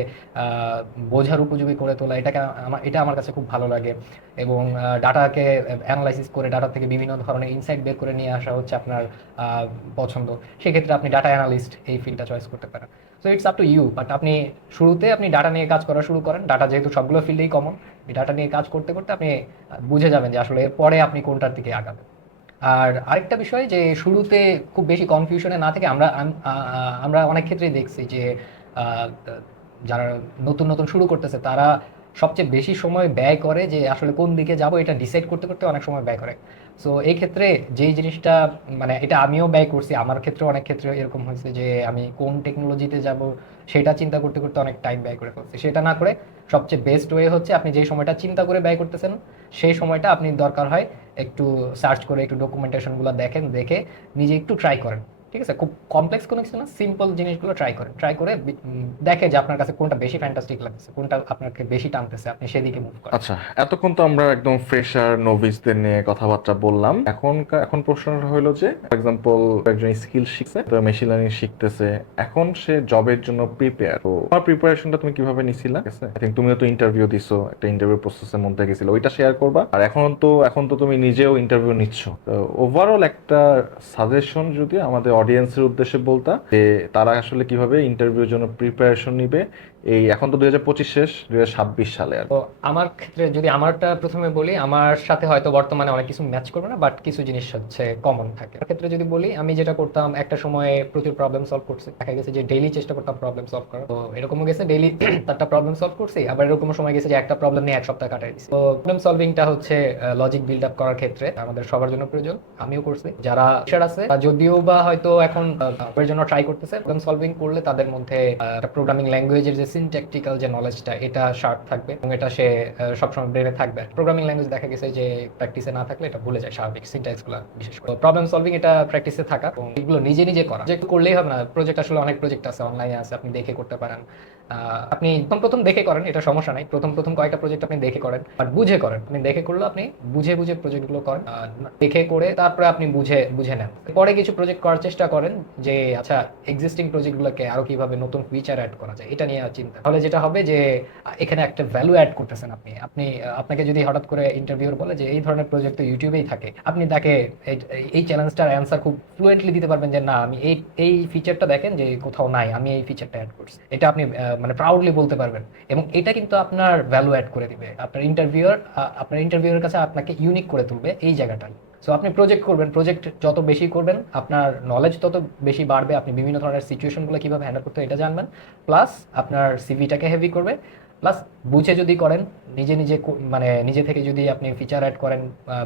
বোঝার উপযোগী করে তোলা, এটা আমার কাছে খুব ভালো লাগে, এবং ডাটাকে অ্যানালাইসিস করে ডাটা থেকে বিভিন্ন ধরনের ইনসাইট বের করে নিয়ে আসা হচ্ছে আপনার পছন্দ, সেক্ষেত্রে আপনি ডাটা অ্যানালিস্ট এই ফিল্ডটা চয়েস করতে পারেন। So it's up to you. But আপনি শুরুতে আপনি ডাটা নিয়ে কাজ করা শুরু করেন। ডাটা যেহেতু সবগুলো ফিল্ডেই কমন, ডাটা নিয়ে কাজ করতে করতে আপনি বুঝে যাবেন যে আসলে এরপরে আপনি কোনটার দিকে আগাবেন। আর আরেকটা বিষয় যে শুরুতে খুব বেশি কনফিউশনে না থেকে আমরা অনেক ক্ষেত্রেই দেখছি যে আহ, যারা নতুন নতুন শুরু করতেছে তারা সবচেয়ে বেশি সময় ব্যয় করে যে আসলে কোন দিকে যাব এটা ডিসাইড করতে করতে অনেক সময় ব্যয় করে। সো এই ক্ষেত্রে যেই জিনিসটা, মানে এটা আমিও ব্যয় করছি, আমার ক্ষেত্রে অনেক ক্ষেত্রে এরকম হয়েছে যে আমি কোন টেকনোলজিতে যাব সেটা চিন্তা করতে করতে অনেক টাইম ব্যয় করে ফেলছি। সেটা না করে সবচেয়ে বেস্ট ওয়ে হচ্ছে আপনি যে সময়টা চিন্তা করে ব্যয় করতেছেন সেই সময়টা আপনি দরকার হয় একটু সার্চ করে, একটু ডকুমেন্টেশনগুলো দেখে নিজে একটু ট্রাই করেন। ঠিক আছে, খুব কমপ্লেক্স কোনো কিছু না, সিম্পল জিনিসগুলো ট্রাই করে দেখে যে আপনার কাছে কোনটা বেশি ফ্যান্টাস্টিক লাগছে, কোনটা আপনাকে বেশি টানতেছে, আপনি সেদিকে মুভ করেন। আচ্ছা, এতক্ষণ তো আমরা একদম ফ্রেশার নোভিসদের নিয়ে কথাবার্তা বললাম। এখন প্রশ্নটা হলো যে ফর এক্সাম্পল একজন স্কিল শিখছে, তো মেশিন লার্নিং শিখতেছে, এখন সে জবের জন্য প্রিপেয়ার। তো তোমার প্রিপারেশনটা তুমি কিভাবে নিছিলা? আই থিঙ্ক তুমিও তো ইন্টারভিউ দিছো, একটা ইন্টারভিউ প্রসেসের মধ্যে গেছিলে, ওইটা শেয়ার করবা। আর এখন তো তুমি নিজেও ইন্টারভিউ নিচ্ছ, তো ওভারঅল একটা সাজেশন যদি আমাদের অডিয়েন্সের উদ্দেশ্যে বলতা যে তারা আসলে কিভাবে ইন্টারভিউর জন্য প্রিপারেশন নিবে। এই এখন তো 2025 শেষ, 2026 সালে আর তো আমার ক্ষেত্রে যদি আমারটা প্রথমে বলি, আমার সাথে হয়তো বর্তমানে অনেক কিছু ম্যাচ করবে না, বাট কিছু জিনিস হচ্ছে কমন থাকে। আমার ক্ষেত্রে যদি বলি, আমি যেটা করতাম একটা সময়ে প্রচুর প্রবলেম সলভ করছি, দেখা গেছে যে ডেইলি চেষ্টা করতাম প্রবলেম সলভ করার। তো এরকমও গেছে ডেইলি একটা প্রবলেম সলভ করছি, আবার এরকম সময় গেছে যে একটা প্রবলেম নিয়ে এক সপ্তাহ কাটাই দিচ্ছি। তো প্রবলেম সলভিংটা হচ্ছে লজিক বিল্ড আপ করার ক্ষেত্রে আমাদের সবার জন্য প্রয়োজন, আমিও করছি। যারা ফ্রেশার আছে যদিও বা হয়তো এখন এর জন্য ট্রাই করতেছে, প্রবলেম সলভিং করলে তাদের মধ্যে একটা প্রোগ্রামিং ল্যাঙ্গুয়েজের যে সিনট্যাকটিক্যাল যে নলেজটা, এটা শার্প থাকবে এবং এটা সে সবসময় ব্রেনে থাকবে। প্রোগ্রামিং ল্যাঙ্গুয়েজ দেখা গেছে যে প্র্যাকটিসে না থাকলে এটা ভুলে যায়, স্বাভাবিক সিনট্যাক্স গুলো বিশেষ করে। প্রবলেম সলভিং এটা প্র্যাকটিসে থাকা এবং এগুলো নিজে নিজে করা, যে করলেই হবে না। প্রজেক্ট আসলে অনেক প্রজেক্ট আছে, অনলাইনে আছে, আপনি দেখে করতে পারেন। আপনি প্রথম দেখে করেন, এটা সমস্যা নাই, প্রথম কয়েকটা প্রজেক্ট আপনি দেখে করেন, বাট বুঝে করেন। আপনি দেখে করলে আপনি বুঝে প্রজেক্টগুলো করেন, দেখে করে তারপরে আপনি বুঝে নেন। পরে কিছু প্রজেক্ট করার চেষ্টা করেন যে আচ্ছা এক্সিস্টিং প্রজেক্টগুলোকে আরো কিভাবে নতুন ফিচার অ্যাড করা যায়, এটা নিয়ে চিন্তা। তাহলে যেটা হবে যে এখানে একটা ভ্যালু অ্যাড করতেছেন আপনি। আপনাকে যদি হঠাৎ করে ইন্টারভিউর বলে যে এই ধরনের প্রজেক্ট তো ইউটিউবেই থাকে, আপনি তাকে এই চ্যালেঞ্জটার অ্যান্সার খুব ফ্লুয়েন্টলি দিতে পারবেন যে না, আমি এই ফিচারটা দেখেন যে কোথাও নাই, আমি এই ফিচারটা অ্যাড করছি, এটা আপনি মানে প্রাউডলি বলতে পারবেন। এবং এটা কিন্তু আপনার ভ্যালু অ্যাড করে দিবে, আপনার ইন্টারভিউর কাছে আপনাকে ইউনিক করে তুলবে এই জায়গাটাই। সো আপনি প্রজেক্ট করবেন, প্রজেক্ট যত বেশি করবেন আপনার নলেজ তত বেশি বাড়বে, আপনি বিভিন্ন ধরনের সিচুয়েশনগুলো কীভাবে হ্যান্ডেল করতে হয় এটা জানবেন, প্লাস আপনার সিভিটাকে হেভি করবে, প্লাস বুঝে যদি করেন, নিজে নিজে মানে নিজে থেকে যদি আপনি ফিচার অ্যাড করেন,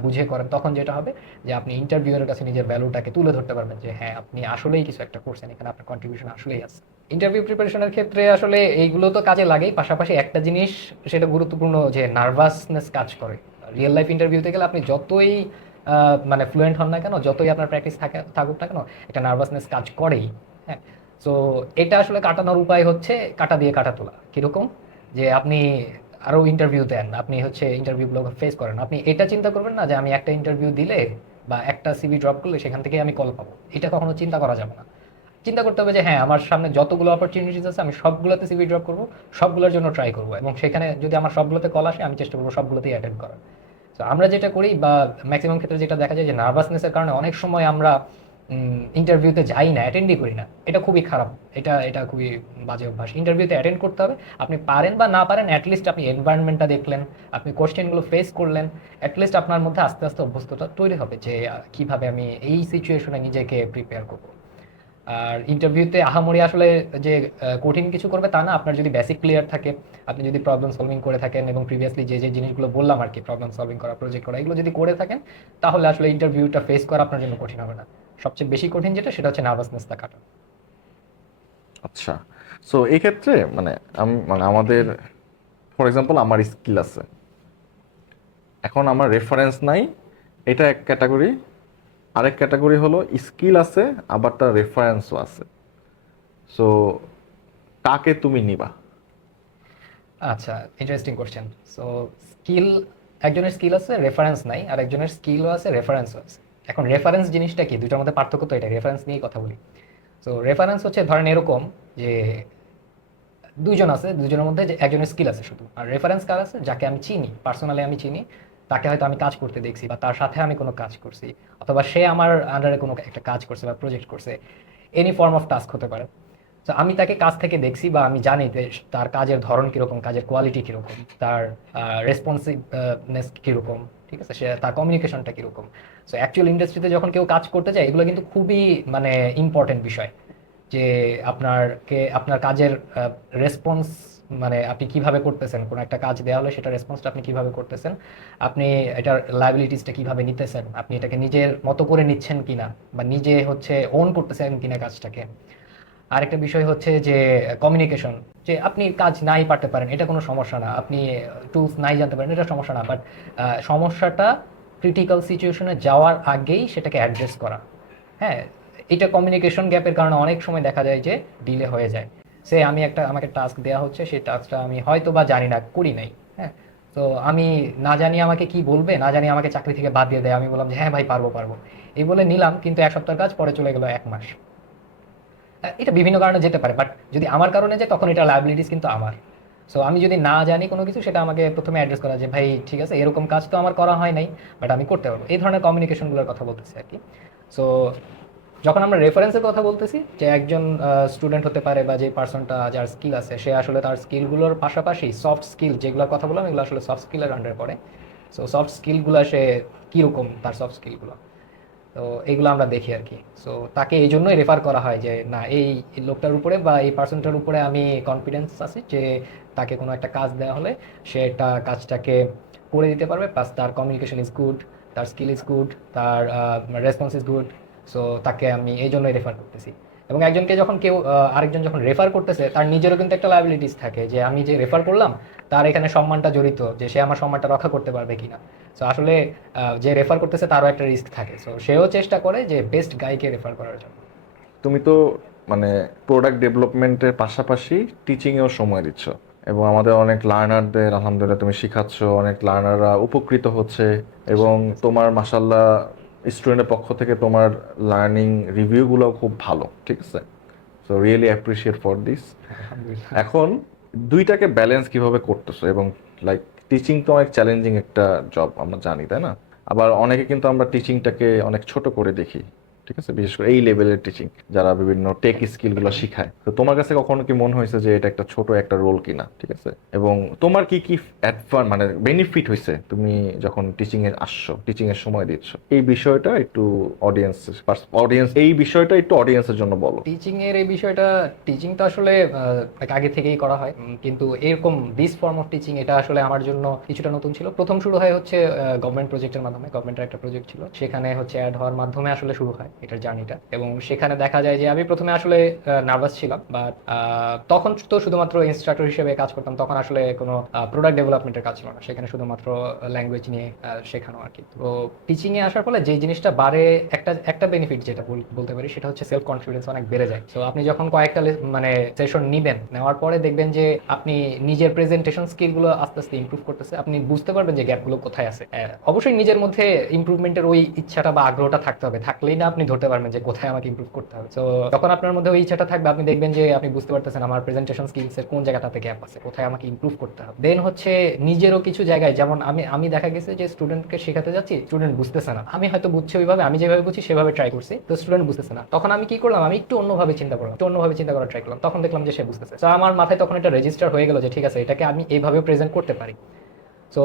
বুঝে করেন, তখন যেটা হবে যে আপনি ইন্টারভিউয়ের কাছে নিজের ভ্যালুটাকে তুলে ধরতে পারবেন যে হ্যাঁ আপনি আসলেই কিছু একটা করছেন, এখানে আপনার কন্ট্রিবিউশন আসলেই আছে। ইন্টারভিউ প্রিপারেশনের ক্ষেত্রে আসলে এইগুলো তো কাজে লাগেই, পাশাপাশি একটা জিনিস সেটা গুরুত্বপূর্ণ যে নার্ভাসনেস কাজ করে। রিয়েল লাইফ ইন্টারভিউতে গেলে আপনি যতই মানে ফ্লুয়েন্ট হন না কেন, যতই আপনার প্র্যাকটিস থাকুক না কেন, একটা নার্ভাসনেস কাজ করেই। হ্যাঁ, সো এটা আসলে কাটানোর উপায় হচ্ছে কাটা দিয়ে কাটা তোলা। কীরকম? যে আপনি আরও ইন্টারভিউ দেন, আপনি হচ্ছে ইন্টারভিউগুলো ফেস করেন, আপনি এটা চিন্তা করবেন না যে আমি একটা ইন্টারভিউ দিলে বা একটা সিভি ড্রপ করলে সেখান থেকে আমি কল পাবো, এটা কখনো চিন্তা করা যাবে না। চিন্তা করতে হবে যে হ্যাঁ আমার সামনে যতগুলো অপরচুনিটিস আছে আমি সবগুলোতে সিভি ড্রপ করবো, সবগুলোর জন্য ট্রাই করবো, এবং সেখানে যদি আমার সবগুলোতে কল আসে আমি চেষ্টা করবো সবগুলোতেই অ্যাটেন্ড করার। তো আমরা যেটা করি বা ম্যাক্সিমাম ক্ষেত্রে যেটা দেখা যায় যে নার্ভাসনেসের কারণে অনেক সময় আমরা ইন্টারভিউতে যাই না, অ্যাটেন্ডই করি না। এটা খুবই খারাপ, এটা এটা খুবই বাজে অভ্যাস। ইন্টারভিউতে অ্যাটেন্ড করতে হবে, আপনি পারেন বা না পারেন অ্যাটলিস্ট আপনি এনভায়রনমেন্টটা দেখলেন, আপনি কোশ্চেনগুলো ফেস করলেন, অ্যাটলিস্ট আপনার মধ্যে আস্তে আস্তে অভ্যস্ততা তৈরি হবে যে কিভাবে আমি এই সিচুয়েশনে নিজেকে প্রিপেয়ার করবো। আর ইন্টারভিউতে আহামরি আসলে যে কঠিন কিছু করবে তা না, আপনার যদি বেসিক ক্লিয়ার থাকে, আপনি যদি প্রবলেম সলভিং করে থাকেন এবং প্রিভিয়াসলি যে যে জিনিসগুলো বললাম আর কি, প্রবলেম সলভিং করা, প্রজেক্ট করা, এগুলো যদি করে থাকেন, তাহলে আসলে ইন্টারভিউটা ফেস করা আপনার জন্য কঠিন হবে না। সবচেয়ে বেশি কঠিন যেটা সেটা হচ্ছে নার্ভাসনেসটা কাটা। আচ্ছা, সো এই ক্ষেত্রে মানে মানে আমাদের ফর এক্সাম্পল আমার স্কিল আছে, এখন আমার রেফারেন্স নাই, এটা এক ক্যাটাগরি। আরেক ক্যাটাগরি হলো স্কিল আছে আবার তার রেফারেন্সও আছে। সো কাকে তুমি নিবা? আচ্ছা, ইন্টারেস্টিং কোশ্চেন। সো স্কিল, একজনের স্কিল আছে রেফারেন্স নাই, আর একজনের স্কিলও আছে রেফারেন্সও আছে। এখন রেফারেন্স জিনিসটা কি, দুইটার মধ্যে পার্থক্য তো এটা, রেফারেন্স নিয়েই কথা বলি। সো রেফারেন্স হচ্ছে ধরেন এরকম যে দুইজন আছে, দুজনের মধ্যে যে একজনের স্কিল আছে শুধু, আর রেফারেন্স কার আছে, যাকে আমি চিনি, পার্সোনালি আমি চিনি, তাকে হয়তো আমি কাজ করতে দেখছি বা তার সাথে আমি কোনো কাজ করছি, অথবা সে আমার আন্ডারে কোনো একটা কাজ করছে বা প্রজেক্ট করছে, এনি ফর্ম অফ টাস্ক হতে পারে। তো আমি তাকে কাজ থেকে দেখছি বা আমি জানি যে তার কাজের ধরন কীরকম, কাজের কোয়ালিটি কীরকম, তার রেসপন্সিভনেস কীরকম, ঠিক আছে, সে তার কমিউনিকেশনটা কীরকম। সো অ্যাকচুয়াল ইন্ডাস্ট্রিতে যখন কেউ কাজ করতে যায়, এগুলো কিন্তু খুবই মানে ইম্পর্টেন্ট বিষয় যে আপনার কাজের রেসপন্স, মানে আপনি কিভাবে করতেছেন, কোনো একটা কাজ দেওয়া হলে সেটা রেসপন্সটা আপনি কিভাবে করতেছেন, আপনি এটার লায়াবিলিটিসটা কিভাবে নিতেছেন, আপনি এটাকে নিজের মতো করে নিচ্ছেন কিনা বা নিজে হচ্ছে ওন করতেছেন কিনা কাজটাকে। আরেকটা বিষয় হচ্ছে যে কমিউনিকেশন, যে আপনি কাজ নাই পারতে পারেন, এটা কোনো সমস্যা না, আপনি টুলস নাই জানতে পারেন, এটা সমস্যা না, বাট সমস্যাটা ক্রিটিক্যাল সিচুয়েশনে যাওয়ার আগেই সেটাকে অ্যাড্রেস করা। হ্যাঁ, এটা কমিউনিকেশন গ্যাপের কারণে অনেক সময় দেখা যায় যে ডিলে হয়ে যায়। সে আমাকে টাস্ক দেওয়া হচ্ছে, সেই টাস্কটা আমি হয়তো বা জানি না, করি নাই। হ্যাঁ, তো আমি না জানি আমাকে কি বলবে, না জানি আমাকে চাকরি থেকে বাদ দিয়ে দেয়, আমি বললাম যে হ্যাঁ ভাই পারবো পারবো, এই বলে নিলাম, কিন্তু এক সপ্তাহের কাজ পরে চলে গেল 1 মাস। এটা বিভিন্ন কারণে যেতে পারে, বাট যদি আমার কারণে যায় তখন এটা লায়াবিলিটিস কিন্তু আমার। সো আমি যদি না জানি কোনো কিছু, সেটা আমাকে প্রথমে অ্যাড্রেস করা যে ভাই ঠিক আছে, এরকম কাজ তো আমার করা হয় নাই, বাট আমি করতে পারবো, এই ধরনের কমিউনিকেশনগুলোর কথা বলতেছি আর কি। সো যখন আমরা রেফারেন্সের কথা বলতেছি, যে একজন স্টুডেন্ট হতে পারে বা যে পার্সনটা যার স্কিল আছে, সে আসলে তার স্কিলগুলোর পাশাপাশি সফট স্কিল যেগুলোর কথা বললাম, এগুলো আসলে সফট স্কিলের আন্ডারে পড়ে। সো সফট স্কিলগুলো সে কীরকম, তার সফট স্কিলগুলো, তো এইগুলো আমরা দেখি আর কি। সো তাকে এই জন্যই রেফার করা হয় যে না, এই লোকটার উপরে বা এই পার্সনটার উপরে আমি কনফিডেন্স আছে যে তাকে কোনো একটা কাজ দেওয়া হলে সেটা কাজটাকে করে দিতে পারবে, প্লাস তার কমিউনিকেশন ইজ গুড, তার স্কিল ইজ গুড, তার রেসপন্স ইজ গুড। সো তাকে আমি এই জন্যই রেফার করতেছি। এবং একজনকে যখন কেউ আরেকজন যখন রেফার করতেছে, তার নিজেরও কিন্তু একটা লায়াবিলিটিস থাকে যে আমি যে রেফার করলাম তার এখানে সম্মানটা জড়িত, যে সে আমার সম্মানটা রক্ষা করতে পারবে কিনা। সো আসলে যে রেফার করতেছে তারও একটা রিস্ক থাকে, সো সেও চেষ্টা করে যে বেস্ট গাইকে রেফার করার জন্য। তুমি তো মানে প্রোডাক্ট ডেভেলপমেন্টের পাশাপাশি টিচিংয়েও সময় দিচ্ছ, এবং আমাদের অনেক লার্নারদের আলহামদুলিল্লাহ তুমি শিখাচ্ছ, অনেক লার্নাররা উপকৃত হচ্ছে, এবং তোমার মাশাল্লাহ স্টুডেন্টের পক্ষ থেকে তোমার লার্নিং রিভিউগুলো খুব ভালো, ঠিক আছে। So really appreciate for this. আলহামদুলিল্লাহ। এখন দুইটাকে ব্যালেন্স কিভাবে করতেছো? এবং লাইক টিচিং তো অনেক চ্যালেঞ্জিং একটা জব আমরা জানি, তাই না? আবার অনেকে কিন্তু আমরা টিচিংটাকে অনেক ছোট করে দেখি, ঠিক আছে, বিশেষ করে এই লেভেলের টিচিং যারা বিভিন্ন টেক স্কিলগুলো শিখায়। তো তোমার কাছে কখনো কি মনে হয়েছে যে এটা একটা ছোট একটা রোল কিনা? ঠিক আছে, এবং তোমার কি কি মানে বেনিফিট হয়েছে তুমি যখন টিচিং এ আসছো, টিচিং এর সময় দিচ্ছ, এই বিষয়টা একটু এই বিষয়টা একটু অডিয়েন্সের জন্য বলো। টিচিং এর এই বিষয়টা, টিচিং তো আসলে আগে থেকেই করা হয়, কিন্তু এরকম দিস ফর্ম অফ টিচিং এটা আসলে আমার জন্য কিছুটা নতুন ছিল। প্রথম শুরু হয় হচ্ছে গভর্নমেন্ট প্রজেক্টের মাধ্যমে। গভর্নমেন্টের একটা প্রজেক্ট ছিল, সেখানে হচ্ছে অ্যাড হওয়ার মাধ্যমে আসলে শুরু হয় এটার জার্নিটা। এবং সেখানে দেখা যায় যে আমি প্রথমে আসলে নার্ভাস ছিলাম, বাট তখন তো শুধুমাত্র ইনস্ট্রাক্টর হিসেবে কাজ করতাম, তখন আসলে কোনো প্রোডাক্ট ডেভেলপমেন্টের কাজ ছিল না, সেখানে শুধুমাত্র ল্যাঙ্গুয়েজ নিয়ে শেখানো আর কি। তো টিচিং এ আসার ফলে যে জিনিসটা বাড়ে, একটা একটা বেনিফিট যেটা বলতে পারি সেটা হচ্ছে সেলফ কনফিডেন্স অনেক বেড়ে যায়। তো আপনি যখন কয়েকটা মানে সেশন নিবেন, নেওয়ার পরে দেখবেন যে আপনি নিজের প্রেজেন্টেশন স্কিলগুলো আস্তে আস্তে ইমপ্রুভ করতেছে, আপনি বুঝতে পারবেন যে গ্যাপগুলো কোথায় আছে। অবশ্যই নিজের মধ্যে ইমপ্রুভমেন্টের ওই ইচ্ছাটা বা আগ্রহটা থাকতে হবে, থাকলেই না আপনি ধরতে পারবেন যে কোথায় আমাকে ইমপ্রুভ করতে হবে। তো যখন আপনার মধ্যে ওই ইচ্ছাটা থাকবে, আপনি দেখবেন যে আপনি বুঝতে পারতেছেন আমার প্রেজেন্টেশন স্কিলসের কোন জায়গাটাতে গ্যাপ আছে, কোথায় আমাকে ইমপ্রুভ করতে হবে। দেন হচ্ছে নিজেরও কিছু জায়গায়, যেমন আমি দেখা গেছে যে স্টুডেন্টকে শেখাতে যাচ্ছি, স্টুডেন্ট বুঝতেছে না, আমি হয়তো বুঝছি ওইভাবে, আমি যেভাবে বুঝছি সেভাবে ট্রাই করছি, তো স্টুডেন্ট বুঝতেছে না। তখন আমি কি করলাম, আমি একটু অন্যভাবে চিন্তা করলাম, একটু অন্যভাবে চিন্তা করার ট্রাই করলাম, তখন দেখলাম যে সে বুঝতেছে। তো আমার মাথায় তখন এটা রেজিস্টার হয়ে গেল যে ঠিক আছে, এটাকে আমি এইভাবেও প্রেজেন্ট করতে পারি। সো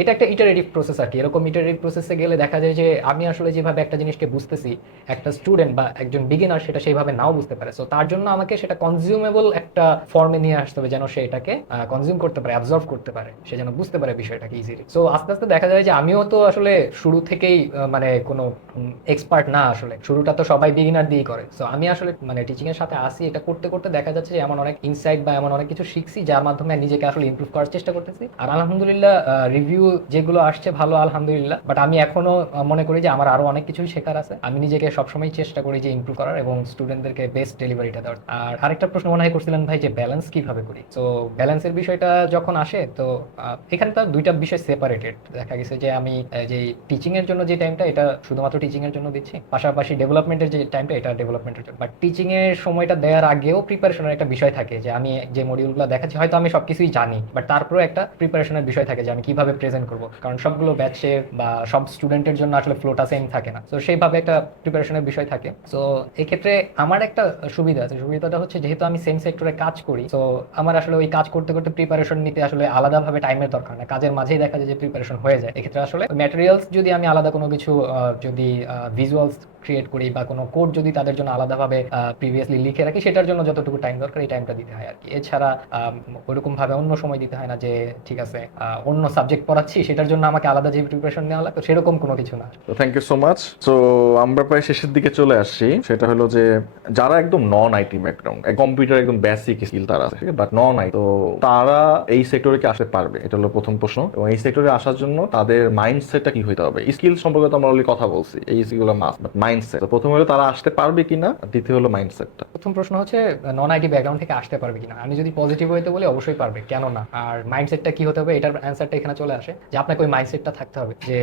এটা একটা ইটারেটিভ প্রসেস আর কি। এরকম ইটারেটিভ প্রসেসে গেলে দেখা যায় যে আমি আসলে যেভাবে একটা জিনিসকে বুঝতেছি, একটা স্টুডেন্ট বা একজন বিগিনার সেটা সেইভাবে নাও বুঝতে পারে। সো তার জন্য আমাকে সেটা কনজিউমেবল একটা ফর্মে নিয়ে আসতে হবে, যেন সে এটাকে কনজিউম করতে পারে, অ্যাবজর্ভ করতে পারে, সে যেন বুঝতে পারে বিষয়টাকে ইজিলি। সো আস্তে আস্তে দেখা যায় যে আমিও তো আসলে শুরু থেকেই মানে কোনো এক্সপার্ট না, আসলে শুরুটা তো সবাই বিগিনার দিয়েই করে। সো আমি আসলে মানে টিচিং এর সাথে আসি, এটা করতে করতে দেখা যাচ্ছে যে এমন অনেক ইনসাইট বা এমন অনেক কিছু শিখছি, যার মাধ্যমে নিজেকে আসলে ইমপ্রুভ করার চেষ্টা করতেছি। আর আলহামদুলিল্লাহ রিভিউ যেগুলো আসছে ভালো, আলহামদুলিল্লাহ। বাট আমি এখনো মনে করি যে আমার আরো অনেক কিছুই শেখার আছে। আমি নিজেকে সবসময় চেষ্টা করি যে ইমপ্রুভ করার এবং স্টুডেন্টদেরকে বেস্ট ডেলিভারিটা দেওয়ার। আর আরেকটা প্রশ্ন মনে হয় করছিলেন ভাই, যে ব্যালেন্স কিভাবে করি। তো ব্যালেন্সের বিষয়টা যখন আসে, তো এখানে তো দুইটা বিষয় সেপারেটেড। দেখা গেছে যে আমি যে টিচিং এর জন্য যে টাইমটা, এটা শুধুমাত্র টিচিং এর জন্য দিচ্ছি, পাশাপাশি ডেভেলপমেন্টের যে টাইমটা, এটা ডেভেলপমেন্টের জন্য। বাট টিচিং এর সময়টা দেওয়ার আগেও প্রিপারেশনের একটা বিষয় থাকে, যে আমি যে মডিউলগুলো দেখাচ্ছি হয়তো আমি সবকিছুই জানি, বাট তারপরেও একটা প্রিপারেশনের বিষয় থাকে যে আমি কিভাবে প্রেজেন্ট করবো, কারণ সবগুলো ব্যাচে বা সব স্টুডেন্টের জন্য আসলে ফ্লোটা সেম থাকে না। তো সেইভাবে একটা প্রিপারেশনের বিষয় থাকে। তো এক্ষেত্রে আমার একটা সুবিধা আছে, সুবিধাটা হচ্ছে যেহেতু আমি সেম সেক্টরে কাজ করি, তো আমার আসলে ওই কাজ করতে করতে প্রিপারেশন নিতে আসলে আলাদাভাবে টাইমের দরকার না, কাজের মাঝেই দেখা যায় যে প্রিপারেশন হয়ে যায়। এক্ষেত্রে আসলে ম্যাটেরিয়ালস যদি আমি আলাদা কোনো কিছু যদি ভিজুয়ালস ক্রিয়েট করি বা কোনো কোড যদি তাদের জন্য আলাদাভাবে প্রিভিয়াসলি লিখে রাখি, সেটার জন্য যতটুকু টাইম দরকার এই টাইমটা দিতে হয় আর কি। এছাড়া ওইরকম ভাবে অন্য সময় দিতে হয় না, যে ঠিক আছে অন্য সাবজেক্ট পড়াচ্ছি সেটার জন্য আমাকে আলাদা যে প্রিপারেশন নেওয়া লাগতো, সেরকম কোনো কিছু না। তো থ্যাংক ইউ সো মাচ। তো আমরা প্রায় শেষের দিকে চলে আসছি। সেটা হলো যে যারা একদম নন আইটি ব্যাকগ্রাউন্ড, কম্পিউটার একদম বেসিক স্কিল তারা আছে, বাট নন আইটি, তো তারা এই সেক্টরে কি আসতে পারবে, এটা হলো প্রথম প্রশ্ন। এবং এই সেক্টরে আসার জন্য তাদের মাইন্ডসেটটা কি হইতে হবে? স্কিল সম্পর্কে তো আমরা অলরেডি কথা বলছি, এই স্কিলগুলো মাস্ট, বাট মাইন্ডসেট, তো প্রথম হলো তারা আসতে পারবে কিনা, দ্বিতীয় হলো মাইন্ডসেটটা। প্রথম প্রশ্ন হচ্ছে নন আইটি ব্যাকগ্রাউন্ড থেকে আসতে পারবে কিনা। আমি যদি পজিটিভ হইতে বলি অবশ্যই পারবে, কেন না। আর মাইন্ডসেটটা কি হতে হবে, এটার অ্যান্সারটা এখানে চলে আসে যে আপনাকে ওই মাইন্ডসেটটা থাকতে হবে যে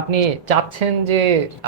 আপনি চাচ্ছেন যে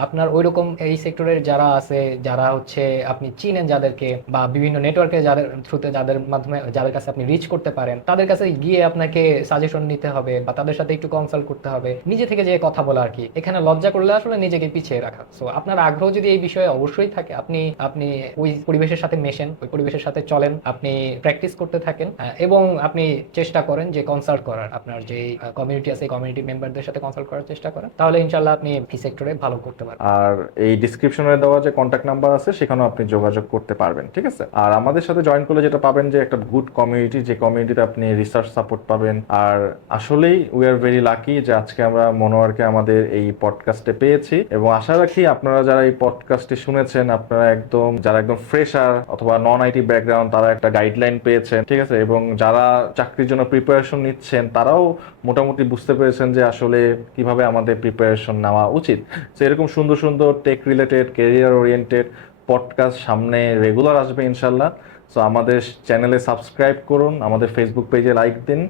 আপনার ওইরকম এই সেক্টরের যারা আছে, যারা হচ্ছে আপনি চিনেন যাদেরকে, বা বিভিন্ন নেটওয়ার্কে যাদের থ্রুতে, যাদের মাধ্যমে, যাদের কাছে আপনি রিচ করতে পারেন, তাদের কাছে গিয়ে আপনাকে সাজেশন নিতে হবে বা তাদের সাথে একটু কনসাল্ট করতে হবে, নিজে থেকে যে কথা বলা আর কি। এখানে লজ্জা করলে আসলে নিজেকে পিছিয়ে রাখা। সো আপনার আগ্রহ যদি এই বিষয়ে অবশ্যই থাকে, আপনি আপনি ওই পরিবেশের সাথে মেশেন, ওই পরিবেশের সাথে চলেন, আপনি প্র্যাকটিস করতে থাকেন, এবং আপনি চেষ্টা করেন যে কনসাল্ট করার, আপনার যে কমিউনিটি আছে কমিউনিটি মেম্বারদের সাথে কনসাল্ট করার চেষ্টা করেন, তাহলে ইনশাল্লাহ আপনি এই সেক্টরে ভালো করতে পারবেন। আর এই ডিসক্রিপশনে দেওয়া যে কন্ট্যাক্ট নাম্বার আছে সেখানেও আপনি যোগাযোগ করতে পারবেন, ঠিক আছে। আর আমাদের সাথে জয়েন করলে যেটা পাবেন যে একটা গুড কমিউনিটি, যে কমিউনিটিতে আপনি রিসার্চ সাপোর্ট পাবেন। আর আসলেই উই আর ভেরি লাকি যে আজকে আমরা মনোয়ারকে আমাদের এই পডকাস্টে পেয়েছি, এবং আশা রাখি আপনারা যারা এই পডকাস্টে শুনেছেন, আপনারা একদম যারা একদম ফ্রেশার অথবা নন আইটি ব্যাকগ্রাউন্ড, তারা একটা গাইডলাইন পেয়েছেন, ঠিক আছে। এবং যারা চাকরির জন্য প্রিপারেশন নিচ্ছেন, তারাও মোটামুটি বুঝতে পেরেছেন যে আসলে কিভাবে আমাদের প্রিপারেশন নেওয়া উচিত। তো এরকম সুন্দর সুন্দর tech related, career oriented podcast সামনে রেগুলার আসবে ইনশাল্লাহ। সো আমাদের চ্যানেলে সাবস্ক্রাইব করুন, আমাদের ফেসবুক পেজে লাইক দিন।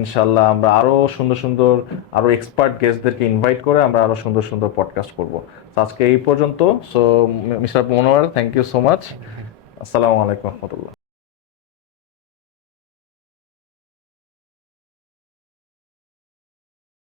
ইনশাল্লাহ আমরা আরও সুন্দর সুন্দর, আরও এক্সপার্ট গেস্টদেরকে ইনভাইট করে আমরা আরও সুন্দর সুন্দর পডকাস্ট করবো। আজকে এই পর্যন্ত। So mister Monowar, thank you so much. আসসালামু আলাইকুম রহমতুল্লাহ।